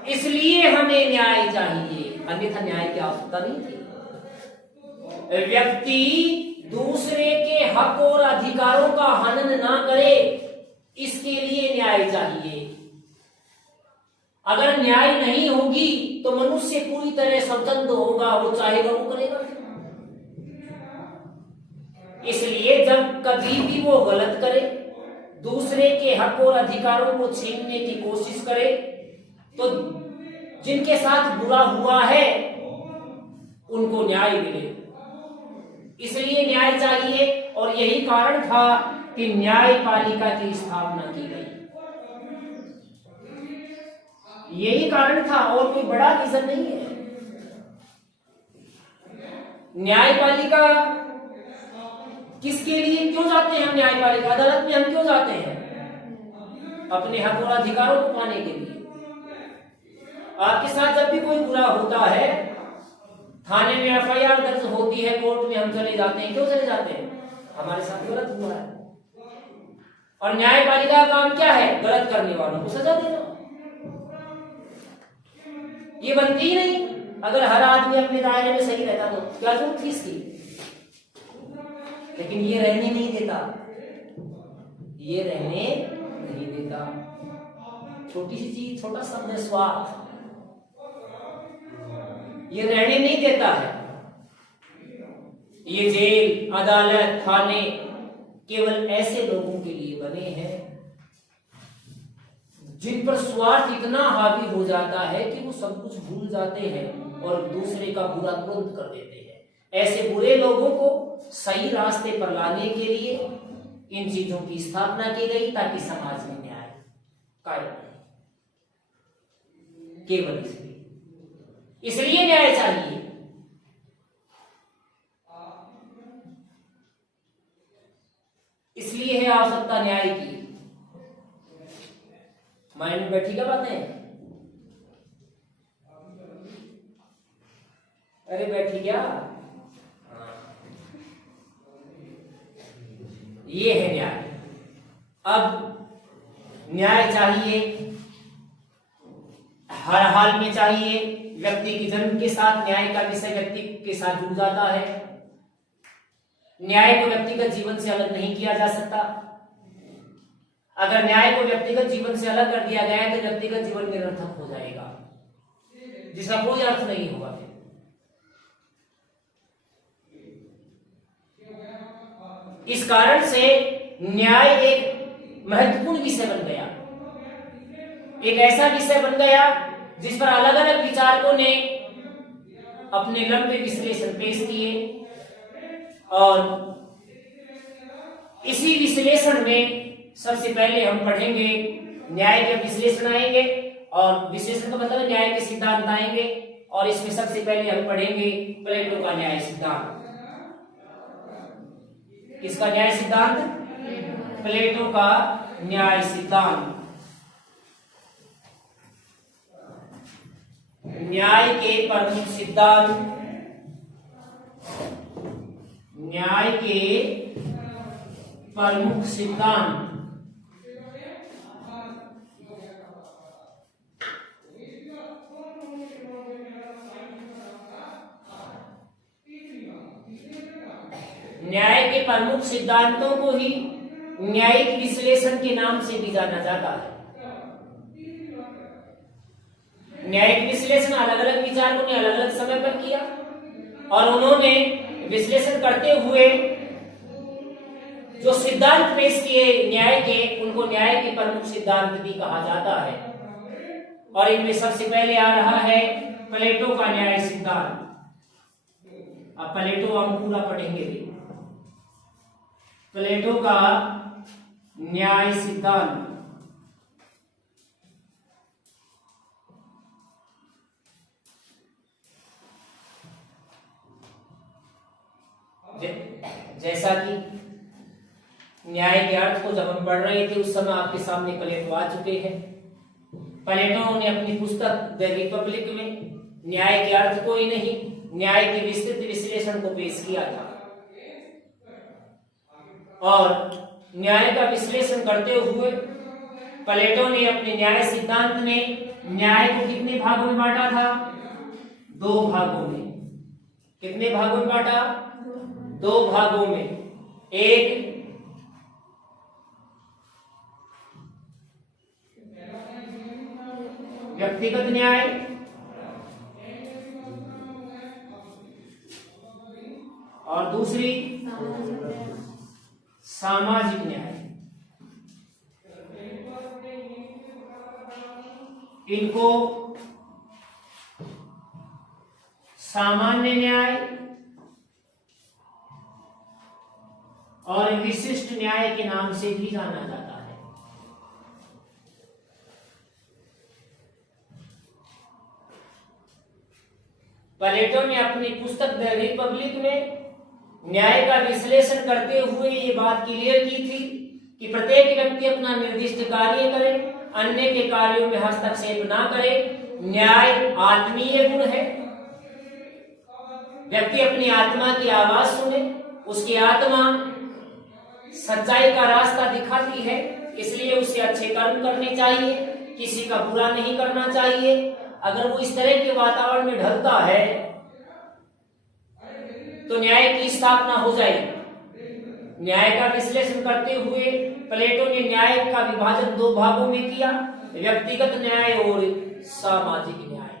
इसलिए हमें न्याय चाहिए, अन्यथा न्याय की आवश्यकता नहीं थी। व्यक्ति दूसरे के हक और अधिकारों का हनन ना करे, इसके लिए न्याय चाहिए। अगर न्याय नहीं होगी तो मनुष्य पूरी तरह स्वतंत्र होगा, वो चाहेगा वो करेगा। इसलिए जब कभी भी वो गलत करे, दूसरे के हक और अधिकारों को छीनने की कोशिश करे, तो जिनके साथ बुरा हुआ है उनको न्याय मिले। इसलिए न्याय चाहिए, और यही कारण था कि न्यायपालिका की स्थापना की गई। यही कारण था, और कोई बड़ा रीजन नहीं है। न्यायपालिका किसके लिए, क्यों जाते हैं हम न्यायपालिका अदालत में? हम क्यों जाते हैं? अपने हक और अधिकारों को पाने के लिए। आपके साथ जब भी कोई बुरा होता है, थाने में एफआईआर दर्ज होती है, कोर्ट में हम चले जाते हैं। क्यों चले जाते हैं? हमारे साथ गलत हुआ है। और न्यायपालिका का काम क्या है? गलत करने वालों को सजा देना। ये बनती ही नहीं। अगर हर आदमी अपने दायरे में सही रहता तो क्या जरूरत थी इसकी? लेकिन ये रहने नहीं देता, ये रहने नहीं देता। छोटी सी चीज, छोटा शब्द है स्वार्थ, ये रहने नहीं देता है। ये जेल, अदालत, थाने केवल ऐसे लोगों के लिए बने हैं जिन पर स्वार्थ इतना हावी हो जाता है कि वो सब कुछ भूल जाते हैं और दूसरे का बुरा तुरंत कर देते हैं। ऐसे बुरे लोगों को सही रास्ते पर लाने के लिए इन चीजों की स्थापना की गई, ताकि समाज में न्याय कायम रहे। केवल इसलिए न्याय चाहिए। इसलिए है आवश्यकता न्याय की। माइंड में बैठी क्या बातें? अरे बैठी क्या? ये है न्याय। अब न्याय चाहिए, हर हाल में चाहिए। व्यक्ति के जन्म के साथ न्याय का विषय व्यक्ति के साथ जुड़ जाता है। न्याय को व्यक्तिगत जीवन से अलग नहीं किया जा सकता। अगर न्याय को व्यक्तिगत जीवन से अलग कर दिया गया है तो व्यक्तिगत जीवन निरर्थक हो जाएगा, जिसका कोई अर्थ नहीं होगा। इस कारण से न्याय एक महत्वपूर्ण विषय बन गया, एक ऐसा विषय बन गया जिस पर अलग अलग विचारकों ने अपने लंबे विश्लेषण पेश किए, और इसी विश्लेषण में सबसे पहले हम पढ़ेंगे न्याय के विश्लेषण आएंगे, और विश्लेषण का मतलब न्याय के सिद्धांत आएंगे, और इसमें सबसे पहले हम पढ़ेंगे प्लेटो का न्याय सिद्धांत। किसका न्याय सिद्धांत? प्लेटो का न्याय सिद्धांत। न्याय के प्रमुख सिद्धांत, न्याय के प्रमुख सिद्धांत। न्याय के प्रमुख सिद्धांतों को ही न्यायिक विश्लेषण के नाम से भी जाना जाता है। न्यायिक विश्लेषण अलग अलग विचारकों ने अलग अलग समय पर किया, और उन्होंने विश्लेषण करते हुए जो सिद्धांत पेश किए न्याय के, उनको न्याय के प्रमुख सिद्धांत भी कहा जाता है। और इनमें सबसे पहले आ रहा है प्लेटो का न्याय सिद्धांत। अब प्लेटो हम पूरा पढ़ेंगे भी। प्लेटो का न्याय सिद्धांत। जैसा कि न्याय के अर्थ को जब हम पढ़ रहे थे उस समय आपके सामने प्लेटो आ चुके हैं। प्लेटो ने अपनी पुस्तक द रिपब्लिक में न्याय के अर्थ को ही नहीं, न्याय के विस्तृत विश्लेषण को पेश किया था। और न्याय का विश्लेषण करते हुए प्लेटो ने अपने न्याय सिद्धांत में न्याय को कितने भागों में बांटा था? 2 भागों में। कितने भागों में बांटा? 2 भागों में। एक व्यक्तिगत न्याय और दूसरी सामाजिक न्याय। इनको सामान्य न्याय और विशिष्ट न्याय के नाम से भी जाना जाता है। प्लेटो ने अपनी पुस्तक द रिपब्लिक में न्याय का विश्लेषण करते हुए ये बात क्लियर की थी कि प्रत्येक व्यक्ति अपना निर्दिष्ट कार्य करे, अन्य के कार्यों में हस्तक्षेप ना करे। न्याय आत्मीय गुण है। व्यक्ति अपनी आत्मा की आवाज सुने, उसकी आत्मा सच्चाई का रास्ता दिखाती है, इसलिए उसे अच्छे कर्म करने चाहिए, किसी का बुरा नहीं करना चाहिए। अगर वो इस तरह के वातावरण में ढलता है तो न्याय की स्थापना हो जाएगी। न्याय का विश्लेषण करते हुए प्लेटो ने न्याय का विभाजन 2 भागों में किया, व्यक्तिगत न्याय और सामाजिक न्याय।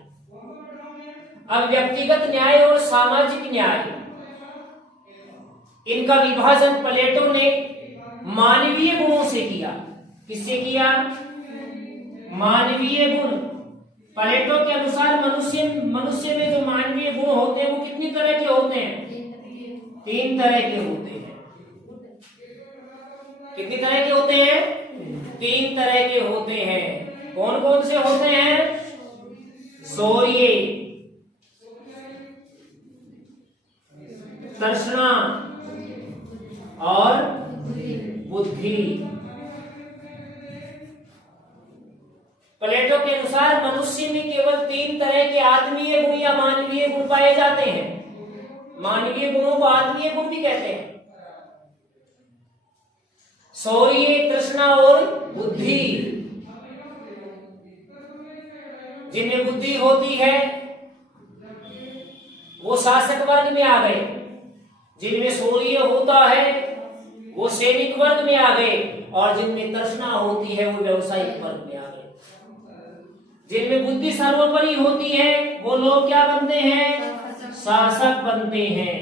अब व्यक्तिगत न्याय और सामाजिक न्याय, इनका विभाजन प्लेटो ने मानवीय गुणों से किया। किससे किया? मानवीय गुण। प्लेटो के अनुसार मनुष्य में जो मानवीय गुण होते हैं वो कितनी तरह के होते हैं? 3 तरह के होते हैं। कितनी तरह के होते हैं? 3 तरह के होते हैं। कौन कौन से होते हैं? शौर्य, तृष्णा और बुद्धि। प्लेटो के अनुसार मनुष्य में केवल 3 तरह के आत्मीय गुण या मानवीय गुण पाए जाते हैं। मानवीय गुणों को आत्मीय गुण भी कहते हैं। शौर्य, तृष्णा और बुद्धि। जिनमें बुद्धि होती है वो शासक वर्ग में आ गए, जिनमें शौर्य होता है वो सैनिक वर्ग में आ गए, और जिनमें तृष्णा होती है वो व्यवसायिक वर्ग में आ गए। जिनमें बुद्धि सर्वोपरि होती है वो लोग क्या बनते हैं? शासक बनते हैं।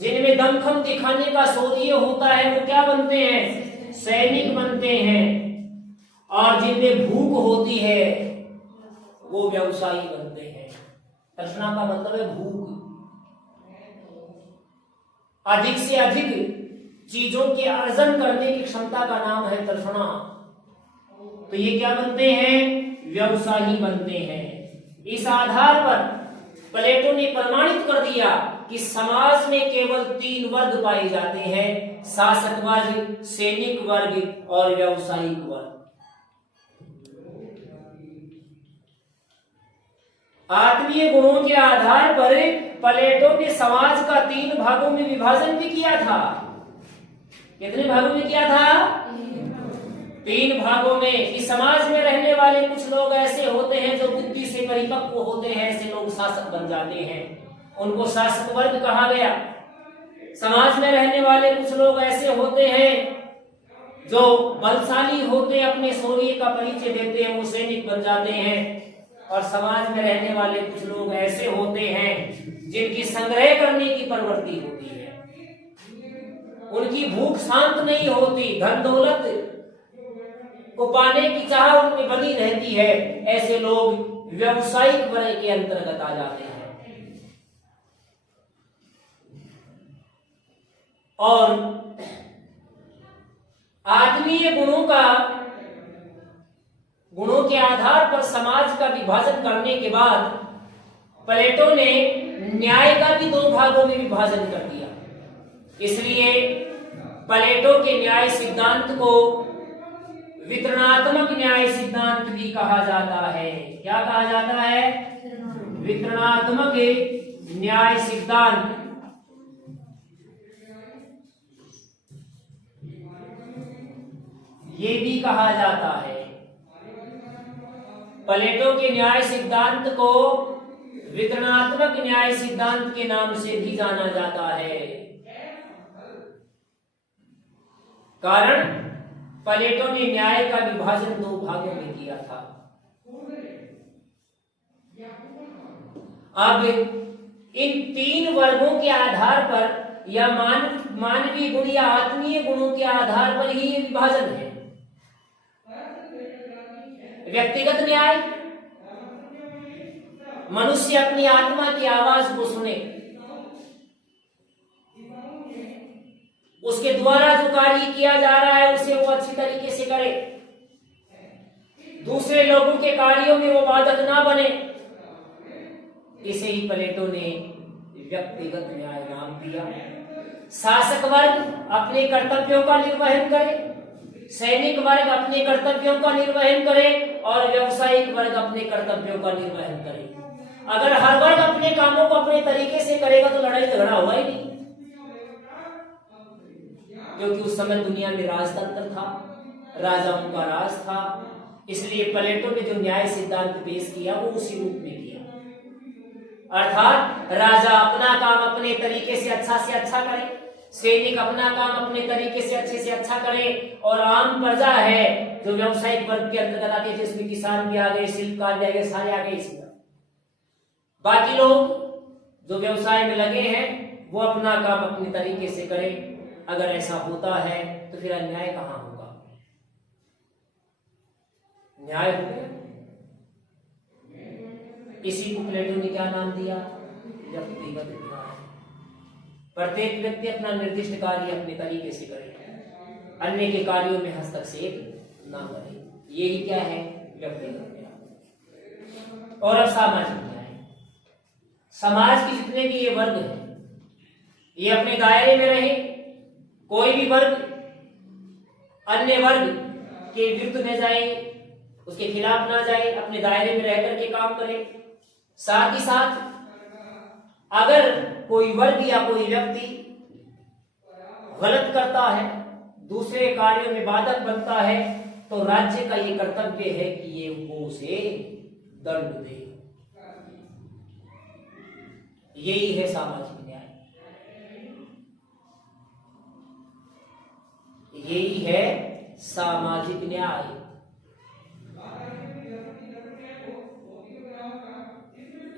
जिनमें दमखम दिखाने का शौर्य होता है वो क्या बनते हैं? सैनिक बनते हैं। और जिनमें भूख होती है वो व्यवसायी बनते हैं। तृष्णा का मतलब है भूख। अधिक से अधिक चीजों के अर्जन करने की क्षमता का नाम है तृष्णा। तो ये क्या बनते हैं? व्यवसायी बनते हैं। इस आधार पर प्लेटो ने प्रमाणित कर दिया कि समाज में केवल 3 वर्ग पाए जाते हैं: शासक वर्ग, सैनिक वर्ग और व्यवसायिक वर्ग। आत्मीय गुणों के आधार पर प्लेटो ने समाज का 3 भागों में विभाजन भी किया था। कितने भागों में किया था? 3 भागों में। कि समाज में रहने वाले कुछ लोग ऐसे होते हैं जो बुद्धि से परिपक्व होते हैं, ऐसे लोग शासक बन जाते हैं, उनको शासक वर्ग कहा गया। समाज में रहने वाले कुछ लोग ऐसे होते हैं जो बलशाली होते, अपने शौर्य का परिचय देते हैं, वो सैनिक बन जाते हैं। और समाज में रहने वाले कुछ लोग ऐसे होते हैं जिनकी संग्रह करने की प्रवृत्ति होती है, उनकी भूख शांत नहीं होती, धन दौलत को पाने की चाह उनमें बनी रहती है। ऐसे लोग व्यवसायिक वर्ग के अंतर्गत आ जाते हैं। और आत्मीय गुणों के आधार पर समाज का विभाजन करने के बाद प्लेटो ने न्याय का भी 2 भागों में विभाजन कर दिया। इसलिए प्लेटो के न्याय सिद्धांत को वितरणात्मक न्याय सिद्धांत भी कहा जाता है। क्या कहा जाता है? वितरणात्मक न्याय सिद्धांत। ये भी कहा जाता है। प्लेटो के न्याय सिद्धांत को वितरणात्मक न्याय सिद्धांत के नाम से भी जाना जाता है। कारण प्लेटो ने न्याय का विभाजन 2 भागों में किया था। अब इन 3 वर्गों के आधार पर या मानवीय गुण या आत्मीय गुणों के आधार पर ही ये विभाजन है। व्यक्तिगत न्याय, मनुष्य अपनी आत्मा की आवाज को सुने, उसके द्वारा जो कार्य किया जा रहा है उसे वो अच्छी तरीके से करे, दूसरे लोगों के कार्यों में वो बाधक ना बने। इसे ही प्लेटो ने व्यक्तिगत न्याय नाम दिया। शासक वर्ग अपने कर्तव्यों का निर्वहन करे, सैनिक वर्ग अपने कर्तव्यों का निर्वहन करे और व्यावसायिक वर्ग अपने कर्तव्यों का निर्वहन करे। अगर हर वर्ग अपने कामों को अपने तरीके से करेगा तो लड़ाई झगड़ा होगा ही नहीं, क्योंकि उस समय दुनिया में राजतंत्र था, राजाओं का राज था। इसलिए प्लेटो ने जो न्याय सिद्धांत पेश किया वो उसी रूप में किया, अर्थात राजा अपना काम अपने तरीके से अच्छा करे, सैनिक अपना काम अपने तरीके से अच्छे से अच्छा करे और आम प्रजा है जो व्यवसायिक वर्ग के अंतर्गत आती है, जिसमें किसान भी आ गए, शिल्पकार भी आ गए, सारे आ गए। इसमें बाकी लोग जो व्यवसाय में लगे हैं वो अपना काम अपने तरीके से करें। अगर ऐसा होता है तो फिर अन्याय कहां होगा? न्याय हो गया। इसी को प्लेटो ने क्या नाम दिया? व्यक्तिगत न्याय। प्रत्येक व्यक्ति अपना निर्दिष्ट कार्य अपने तरीके से करे, अन्य के कार्यों में हस्तक्षेप ना करे। यही क्या है? व्यक्तिगत न्याय। और अब सामाजिक न्याय। समाज के जितने भी ये वर्ग हैं ये अपने दायरे में रहे, कोई भी वर्ग अन्य वर्ग के विरुद्ध न जाए, उसके खिलाफ ना जाए, अपने दायरे में रहकर के काम करे। साथ ही साथ अगर कोई वर्ग या कोई व्यक्ति गलत करता है, दूसरे कार्यों में बाधक बनता है, तो राज्य का ये कर्तव्य है कि ये वो उसे दंड दे। यही है सामाजिक न्याय, यही है सामाजिक न्याय।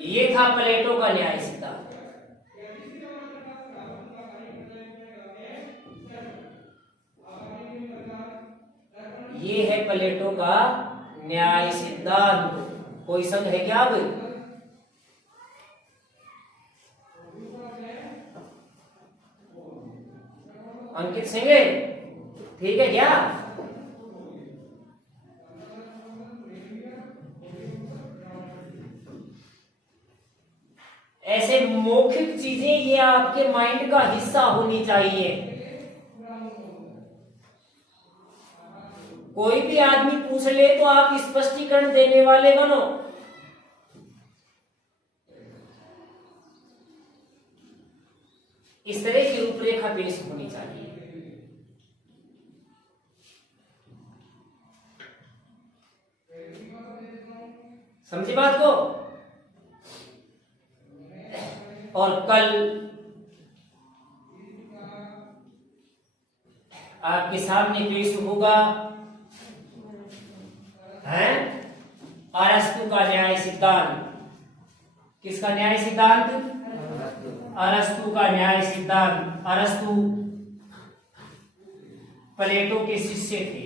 ये था प्लेटो का न्याय सिद्धांत। ये है प्लेटो का न्याय सिद्धांत। कोई संग है क्या? अब अंकित सिंह ठीक है क्या? ऐसे मौखिक चीजें ये आपके माइंड का हिस्सा होनी चाहिए। कोई भी आदमी पूछ ले तो आप स्पष्टीकरण देने वाले बनो। इस तरह की रूपरेखा पेश होनी चाहिए। समझी बात को? और कल आपके सामने पेश होगा है अरस्तु का न्याय सिद्धांत। किसका न्याय सिद्धांत? अरस्तु का न्याय सिद्धांत। अरस्तु प्लेटो के शिष्य थे।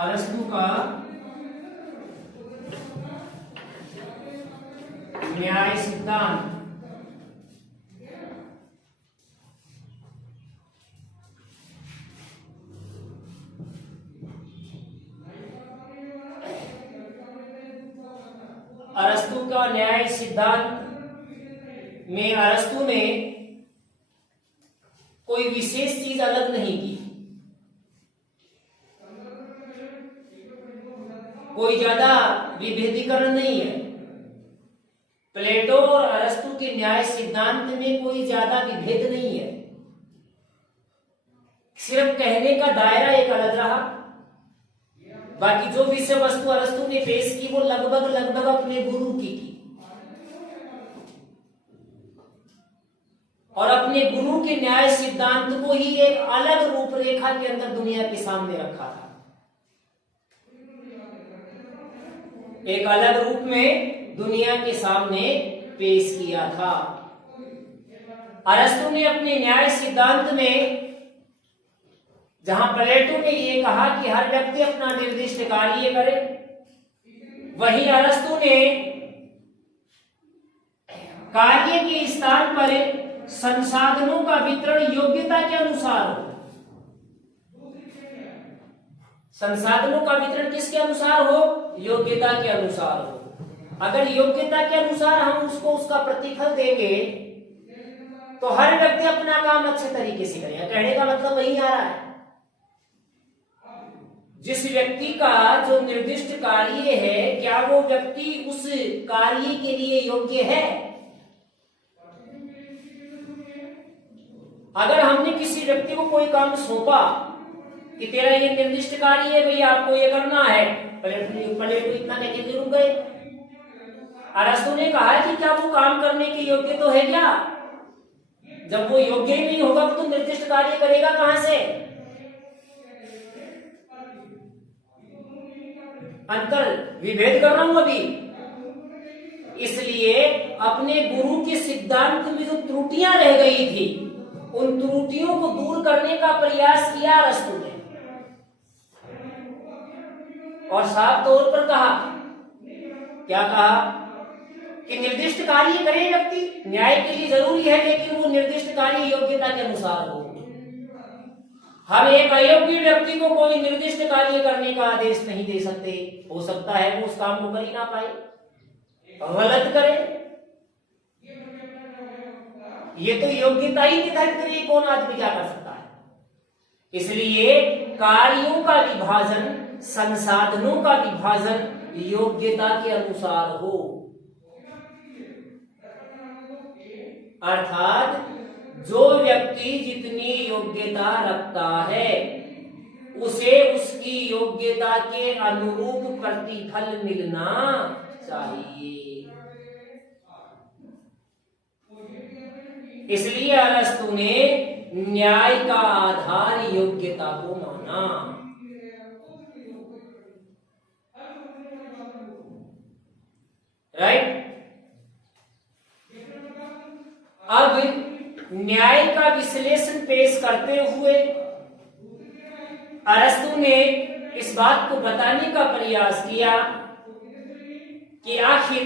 अरस्तु का न्याय सिद्धांत अरस्तु का न्याय सिद्धांत में अरस्तु ने कोई विशेष चीज अलग नहीं की, कोई ज्यादा विभेदीकरण नहीं है। प्लेटो और अरस्तु के न्याय सिद्धांत में कोई ज्यादा विभेद नहीं है, सिर्फ कहने का दायरा एक अलग रहा। बाकी जो विषय वस्तु अरस्तु ने पेश की वो लगभग अपने गुरु की और अपने गुरु के न्याय सिद्धांत को ही एक अलग रूपरेखा के अंदर दुनिया के सामने रखा था, एक अलग रूप में दुनिया के सामने पेश किया था। अरस्तु ने अपने न्याय सिद्धांत में जहां प्लेटो ने ये कहा कि हर व्यक्ति अपना निर्दिष्ट कार्य करे, वहीं अरस्तु ने कार्य के स्थान पर संसाधनों का वितरण योग्यता के अनुसार हो। संसाधनों का वितरण किसके अनुसार हो? योग्यता के अनुसार हो। अगर योग्यता के अनुसार हम उसको उसका प्रतिफल देंगे तो हर व्यक्ति अपना काम अच्छे तरीके से करेगा। कहने का मतलब वही आ रहा है, जिस व्यक्ति का जो निर्दिष्ट कार्य है, क्या वो व्यक्ति उस कार्य के लिए योग्य है? अगर हमने किसी व्यक्ति को कोई काम सौंपा कि तेरा ये निर्दिष्ट कार्य है भैया, आपको ये करना है, प्लेटो इतना कहते फिर रुक गए। अरस्तु ने कहा कि क्या वो काम करने के योग्य तो है क्या? जब वो योग्य ही नहीं होगा तो निर्दिष्ट कार्य करेगा कहां से? अंतर विभेद कर रहा हूं अभी। इसलिए अपने गुरु के सिद्धांत में जो त्रुटियां रह गई थी, उन त्रुटियों को दूर करने का प्रयास किया अरस्तु ने और साफ तौर पर कहा, क्या कहा कि निर्दिष्ट कार्य करे व्यक्ति, न्याय के लिए जरूरी है, लेकिन वो निर्दिष्ट कार्य योग्यता के अनुसार हो। हम एक अयोग्य व्यक्ति को कोई निर्दिष्ट कार्य करने का आदेश नहीं दे सकते। हो सकता है वो उस काम को कर ही ना पाए, गलत करे, ये तो योग्यता ही निर्धारित करिए कौन आदमी क्या कर सकता है। इसलिए कार्यों का विभाजन, संसाधनों का विभाजन योग्यता के अनुसार हो, अर्थात जो व्यक्ति जितनी योग्यता रखता है उसे उसकी योग्यता के अनुरूप प्रतिफल मिलना चाहिए। इसलिए अरस्तु ने न्याय का आधार योग्यता को माना। राइट? अब न्याय का विश्लेषण पेश करते हुए अरस्तु ने इस बात को बताने का प्रयास किया कि आखिर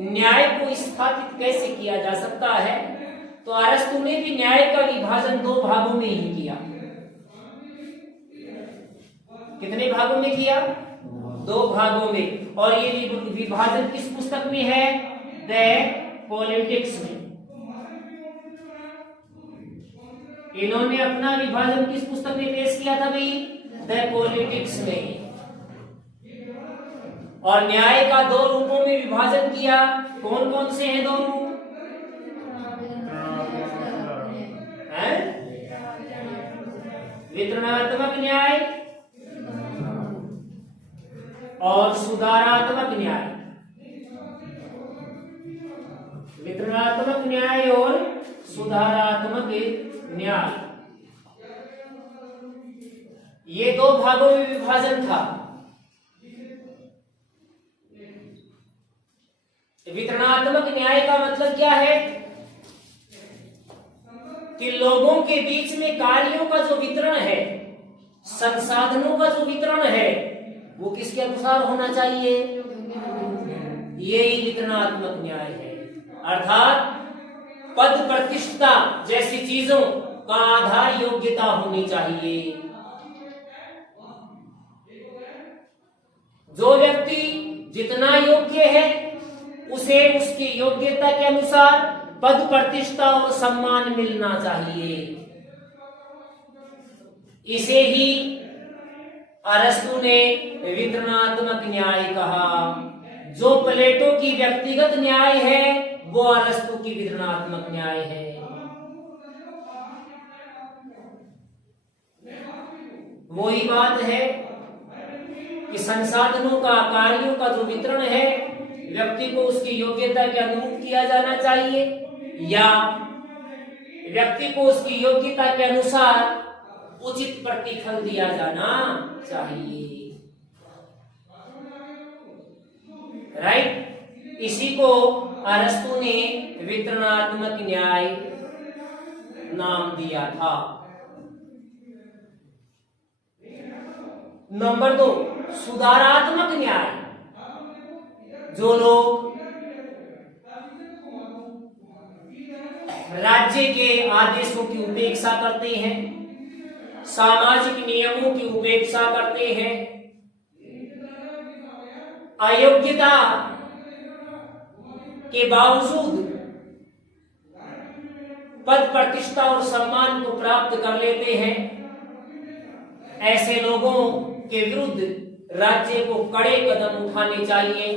न्याय को स्थापित कैसे किया जा सकता है। तो अरस्तु ने भी न्याय का विभाजन दो भागों में ही किया। कितने भागों में किया? दो भागों में। और ये विभाजन किस पुस्तक में है? द पॉलिटिक्स में। इन्होंने अपना विभाजन किस पुस्तक में पेश किया था भाई? द पॉलिटिक्स में। और न्याय का दो रूपों में विभाजन किया। कौन कौन से हैं दो रूप? वितरणात्मक न्याय और सुधारात्मक न्याय। वितरणात्मक न्याय और सुधारात्मक न्याय, ये दो भागों में विभाजन था। वितरणात्मक न्याय का मतलब क्या है कि लोगों के बीच में कार्यों का जो वितरण है, संसाधनों का जो वितरण है वो किसके अनुसार होना चाहिए? यही वितरणात्मक न्याय है। अर्थात पद प्रतिष्ठा जैसी चीजों का आधार योग्यता होनी चाहिए। जो व्यक्ति जितना योग्य है उसे उसकी योग्यता के अनुसार पद प्रतिष्ठा और सम्मान मिलना चाहिए। इसे ही अरस्तु ने वितरणात्मक न्याय कहा। जो प्लेटो की व्यक्तिगत न्याय है वो अरस्तु की वितरणात्मक न्याय है। वही बात है कि संसाधनों का, कार्यों का जो वितरण है व्यक्ति को उसकी योग्यता के अनुरूप किया जाना चाहिए या व्यक्ति को उसकी योग्यता के अनुसार उचित प्रतिफल दिया जाना चाहिए। राइट? इसी को अरस्तु ने वितरणात्मक न्याय नाम दिया था। नंबर 2, सुधारात्मक न्याय। जो लोग राज्य के आदेशों की उपेक्षा करते हैं, सामाजिक नियमों की उपेक्षा करते हैं, अयोग्यता के बावजूद पद प्रतिष्ठा और सम्मान को प्राप्त कर लेते हैं, ऐसे लोगों के विरुद्ध राज्य को कड़े कदम उठाने चाहिए,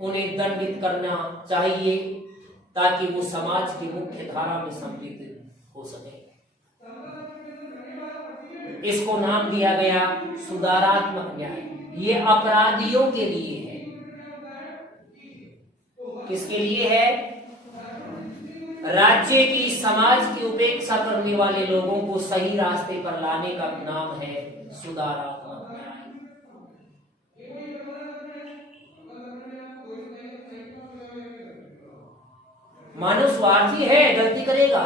उन्हें दंडित करना चाहिए ताकि वो समाज की मुख्य धारा में सम्मिलित हो सके। इसको नाम दिया गया सुधारात्मक न्याय। ये अपराधियों के लिए है। किसके लिए है? राज्य की, समाज की उपेक्षा करने वाले लोगों को सही रास्ते पर लाने का नाम है सुधारात्मक न्याय। मानव स्वार्थी है, गलती करेगा।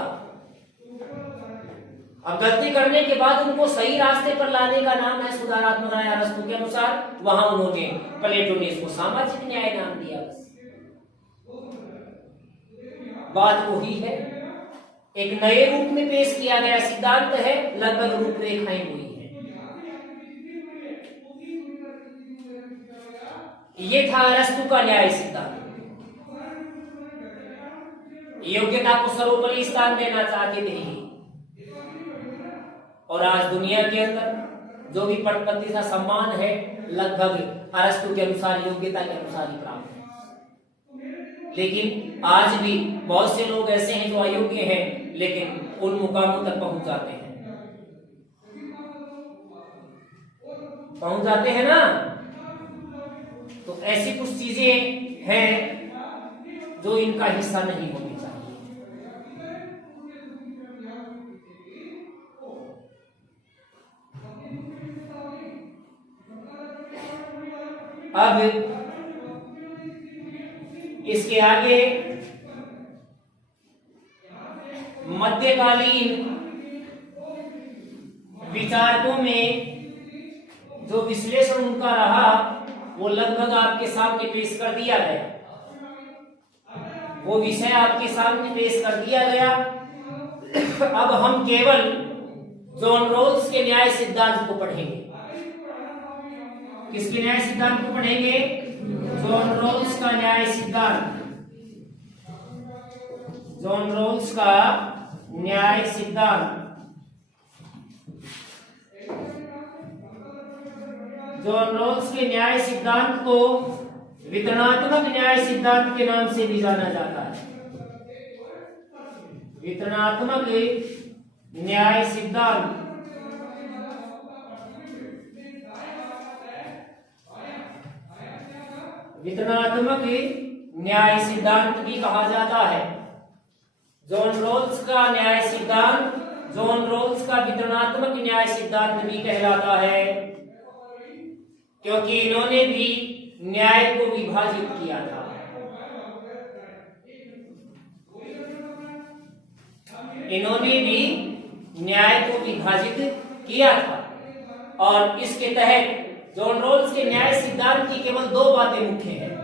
अब गलती करने के बाद उनको सही रास्ते पर लाने का नाम है सुधारात्मक न्याय। अरस्तु के अनुसार वहां उन्होंने, प्लेटो ने इसको सामाजिक न्याय नाम दिया। बात वही है, एक नए रूप में पेश किया गया सिद्धांत है, लगभग रूपरेखाएं हुई है। ये था अरस्तु का न्याय सिद्धांत। योग्यता को सर्वोपरि स्थान देना चाहते थे और आज दुनिया के अंदर जो भी पद प्रतिष्ठा सम्मान है लगभग अरस्तु के अनुसार, योग्यता के अनुसार ही प्राप्त है। लेकिन आज भी बहुत से लोग ऐसे हैं जो अयोग्य हैं लेकिन उन मुकामों तक पहुंच जाते हैं ना। तो ऐसी कुछ चीजें हैं जो इनका हिस्सा नहीं होनी चाहिए। अब इसके आगे मध्यकालीन विचारकों में जो विश्लेषण उनका रहा वो लगभग आपके सामने पेश कर दिया गया। वो विषय आपके सामने पेश कर दिया गया। अब हम केवल जॉन रॉल्स के न्याय सिद्धांत को पढ़ेंगे। किसके न्याय सिद्धांत को पढ़ेंगे? जॉन रॉल्स का न्याय सिद्धांत। जॉन रॉल्स का न्याय सिद्धांत। जॉन रॉल्स के न्याय सिद्धांत को वितरणात्मक न्याय सिद्धांत के नाम से भी जाना जाता है। वितरणात्मक न्याय सिद्धांत। वितरणात्मक न्याय सिद्धांत भी कहा जाता है। जॉन रॉल्स का न्याय सिद्धांत, जॉन रॉल्स का वितरणात्मक न्याय सिद्धांत भी कहलाता है क्योंकि इन्होंने भी न्याय को विभाजित किया था। इन्होंने भी न्याय को विभाजित किया था। और इसके तहत जॉन रॉल्स के न्याय सिद्धांत की केवल दो बातें मुख्य हैं।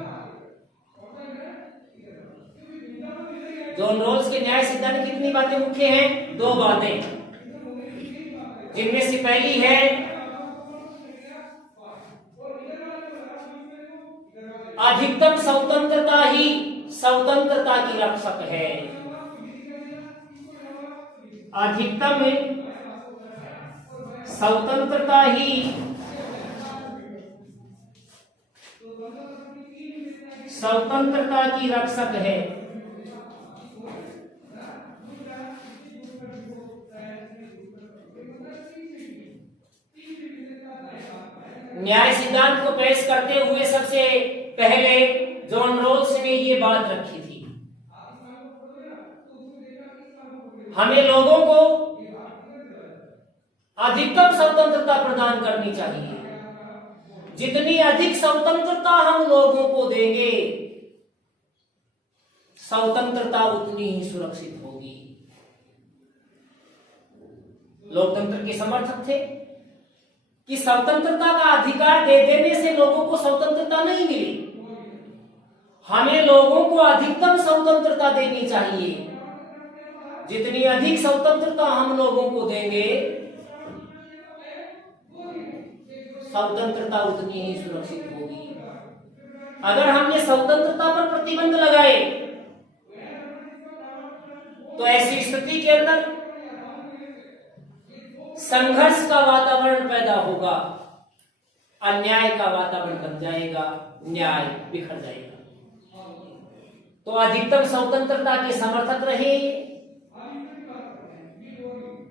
जॉन रॉल्स के न्याय सिद्धांत की कितनी बातें मुख्य हैं? दो बातें, जिनमें से पहली है अधिकतम स्वतंत्रता ही स्वतंत्रता की रक्षक है। अधिकतम स्वतंत्रता ही स्वतंत्रता की रक्षक है। न्याय सिद्धांत को पेश करते हुए सबसे पहले जॉन रॉल्स ने ये बात रखी थी, हमें लोगों को अधिकतम स्वतंत्रता प्रदान करनी चाहिए। जितनी अधिक स्वतंत्रता हम लोगों को देंगे, स्वतंत्रता उतनी ही सुरक्षित होगी। लोकतंत्र के समर्थक थे कि स्वतंत्रता का अधिकार दे देने से लोगों को स्वतंत्रता नहीं मिली, हमें लोगों को अधिकतम स्वतंत्रता देनी चाहिए। जितनी अधिक स्वतंत्रता हम लोगों को देंगे, स्वतंत्रता उतनी ही सुरक्षित होगी। अगर हमने स्वतंत्रता पर प्रतिबंध लगाए तो ऐसी स्थिति के अंदर संघर्ष का वातावरण पैदा होगा, अन्याय का वातावरण बन जाएगा, न्याय बिखर जाएगा। तो अधिकतम स्वतंत्रता के समर्थक रहे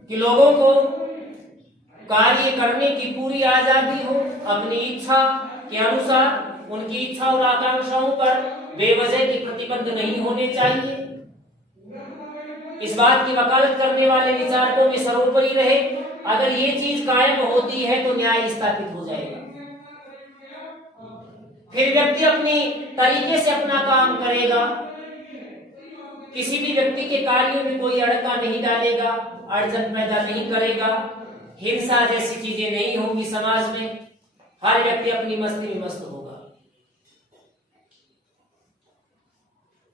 कि लोगों को कार्य करने की पूरी आजादी हो, अपनी इच्छा के अनुसार उनकी इच्छा और आकांक्षाओं पर बेवजह की प्रतिबंध नहीं होने चाहिए। इस बात की वकालत करने वाले विचारकों में सर्वोपरि रहे, अगर ये चीज कायम होती है तो न्याय स्थापित हो जाएगा। फिर व्यक्ति अपनी तरीके से अपना काम करेगा, किसी भी व्यक्ति के कार्यों में कोई अड़का नहीं डालेगा, अड़चन पैदा नहीं करेगा, हिंसा जैसी चीजें नहीं होंगी समाज में, हर व्यक्ति अपनी मस्ती में मस्त होगा।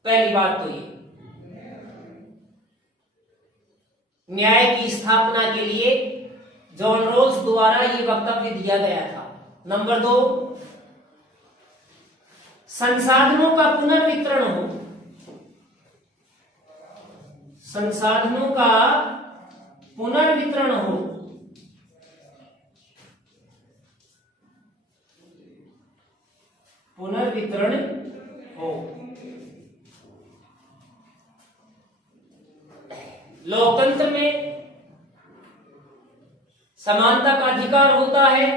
पहली बात तो ये न्याय की स्थापना के लिए जॉन रॉल्स द्वारा ये वक्तव्य दिया गया था। नंबर 2, संसाधनों का पुनर्वितरण हो। संसाधनों का पुनर्वितरण हो। पुनर्वितरण हो। लोकतंत्र में समानता का अधिकार होता है,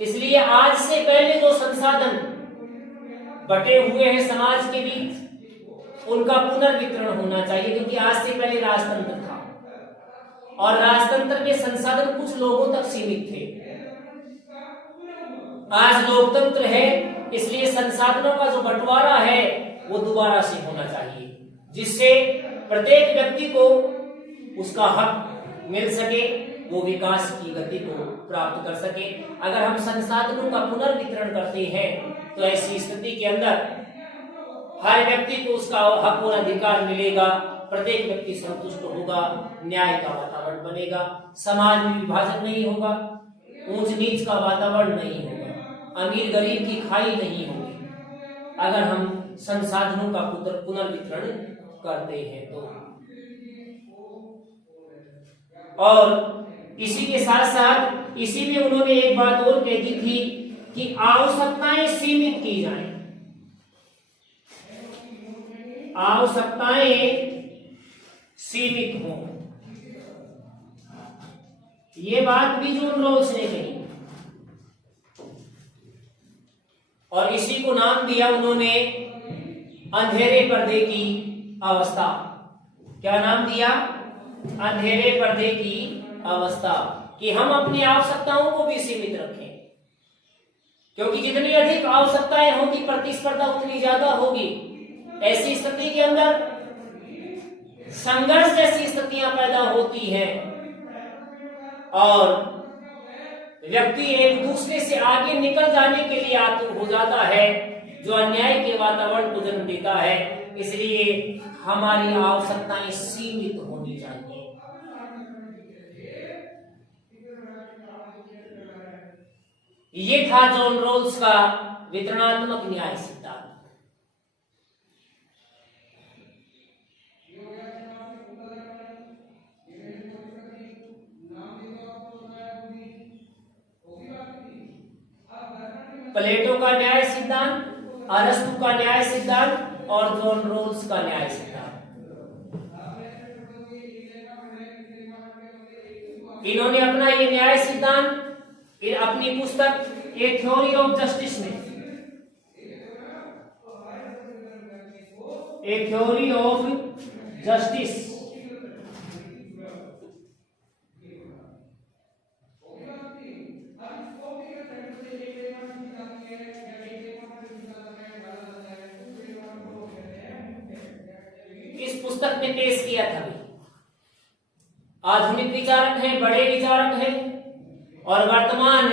इसलिए आज से पहले जो संसाधन बटे हुए हैं समाज के बीच, उनका पुनर्वितरण होना चाहिए, क्योंकि आज से पहले राजतंत्र था और राजतंत्र के संसाधन कुछ लोगों तक सीमित थे। आज लोकतंत्र है, इसलिए संसाधनों का जो बंटवारा है वो दोबारा से होना चाहिए, जिससे प्रत्येक व्यक्ति को उसका हक मिल सके, वो विकास की गति को प्राप्त कर सके। अगर हम संसाधनों का पुनर्वितरण करते हैं तो ऐसी स्थिति के अंदर हर व्यक्ति को उसका हक और अधिकार मिलेगा, प्रत्येक व्यक्ति संतुष्ट होगा, न्याय का वातावरण बनेगा, समाज में विभाजन नहीं होगा, ऊंच नीच का वातावरण नहीं होगा, अमीर गरीब की खाई नहीं होगी अगर हम संसाधनों का पुनर्वितरण करते हैं तो। और इसी के साथ साथ इसी में उन्होंने एक बात और कह दी थी कि आवश्यकताएं सीमित की जाएं। आवश्यकताएं सीमित हों, ये बात भी जॉन रॉल्स ने कही और इसी को नाम दिया उन्होंने अंधेरे पर्दे की अवस्था। क्या नाम दिया? अंधेरे पर्दे की अवस्था, कि हम अपनी आवश्यकताओं को भी सीमित रखें, क्योंकि जितनी अधिक आवश्यकताएं होंगी प्रतिस्पर्धा उतनी ज्यादा होगी। ऐसी स्थिति के अंदर संघर्ष जैसी स्थितियां पैदा होती हैं और व्यक्ति एक दूसरे से आगे निकल जाने के लिए आतुर हो जाता है, जो अन्याय के वातावरण को जन्म देता है। इसलिए हमारी आवश्यकताएं सीमित होनी चाहिए। ये था जॉन रॉल्स का वितरणात्मक न्याय सिद्धांत। प्लेटो का न्याय सिद्धांत, अरस्तु का न्याय सिद्धांत और जॉन रॉल्स का न्याय सिद्धांत। इन्होंने अपना ये न्याय सिद्धांत अपनी पुस्तक ए थ्योरी ऑफ जस्टिस में, ए थ्योरी ऑफ जस्टिस इस पुस्तक में पेश किया था। आधुनिक विचारक हैं, बड़े विचारक हैं, और वर्तमान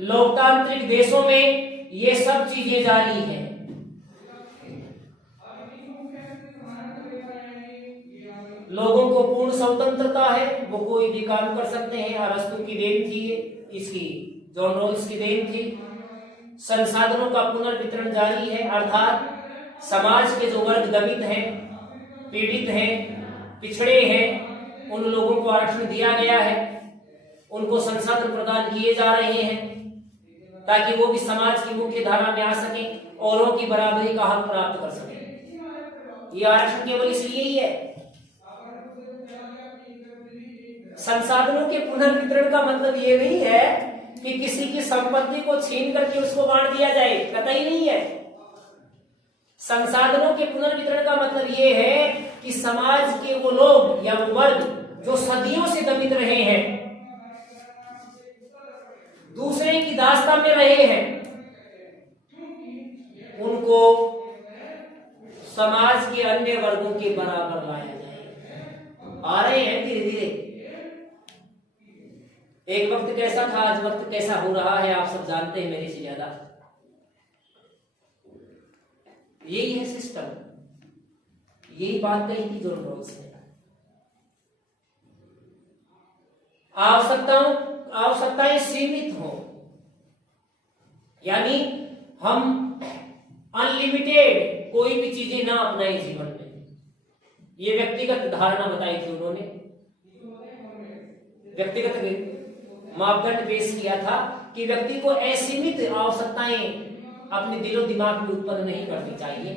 लोकतांत्रिक देशों में ये सब चीजें जारी हैं। लोगों को पूर्ण स्वतंत्रता है, वो कोई भी काम कर सकते हैं। अरस्तु की देन थी, इसकी जॉन रॉल्स की देन थी। संसाधनों का पुनर्वितरण जारी है, अर्थात समाज के जो वर्ग दबित हैं, पीड़ित हैं, पिछड़े हैं, उन लोगों को आरक्षण दिया गया है, उनको संसाधन प्रदान किए जा रहे हैं ताकि वो भी समाज की मुख्य धारा में आ सके, औरों की बराबरी का हक प्राप्त कर सके। ये आरक्षण केवल इसलिए ही है। संसाधनों के पुनर्वितरण का मतलब ये नहीं है कि किसी की संपत्ति को छीन करके उसको बांट दिया जाए, कतई नहीं है। संसाधनों के पुनर्वितरण का मतलब ये है कि समाज के वो लोग या वो वर्ग जो सदियों से दबित रहे हैं, दूसरे की दास्ता में रहे हैं, उनको समाज के अन्य वर्गों के बराबर लाया जाए। आ रहे हैं धीरे धीरे। एक वक्त कैसा था, आज वक्त कैसा हो रहा है, आप सब जानते हैं मेरे से ज्यादा। यही है सिस्टम। यही बात कही थी जॉन रॉल्स ने। आवश्यकताएं सीमित हो, यानी हम अनलिमिटेड कोई भी चीजें ना अपनाएं जीवन में। ये व्यक्तिगत धारणा बताई थी उन्होंने, व्यक्तिगत मापदंड पेश किया था कि व्यक्ति को असीमित आवश्यकताएं अपने दिलो दिमाग में उत्पन्न नहीं करनी चाहिए।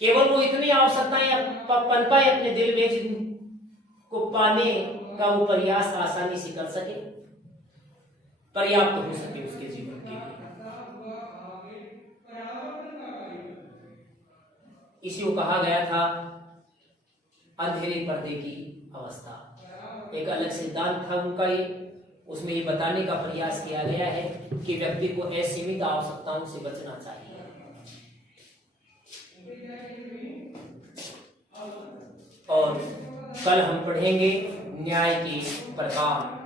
केवल वो इतनी आवश्यकताएं पनपाए अपने दिल में जिनको पाने का वो प्रयास आसानी से कर सके, पर्याप्त हो सके उसके जीवन के लिए। इसी को कहा गया था अंधेरे पर्दे की अवस्था। एक अलग सिद्धांत था उनका, ये उसमें ये बताने का प्रयास किया गया है कि व्यक्ति को असीमित आवश्यकताओं से बचना चाहिए। और कल हम पढ़ेंगे न्याय के प्रकार।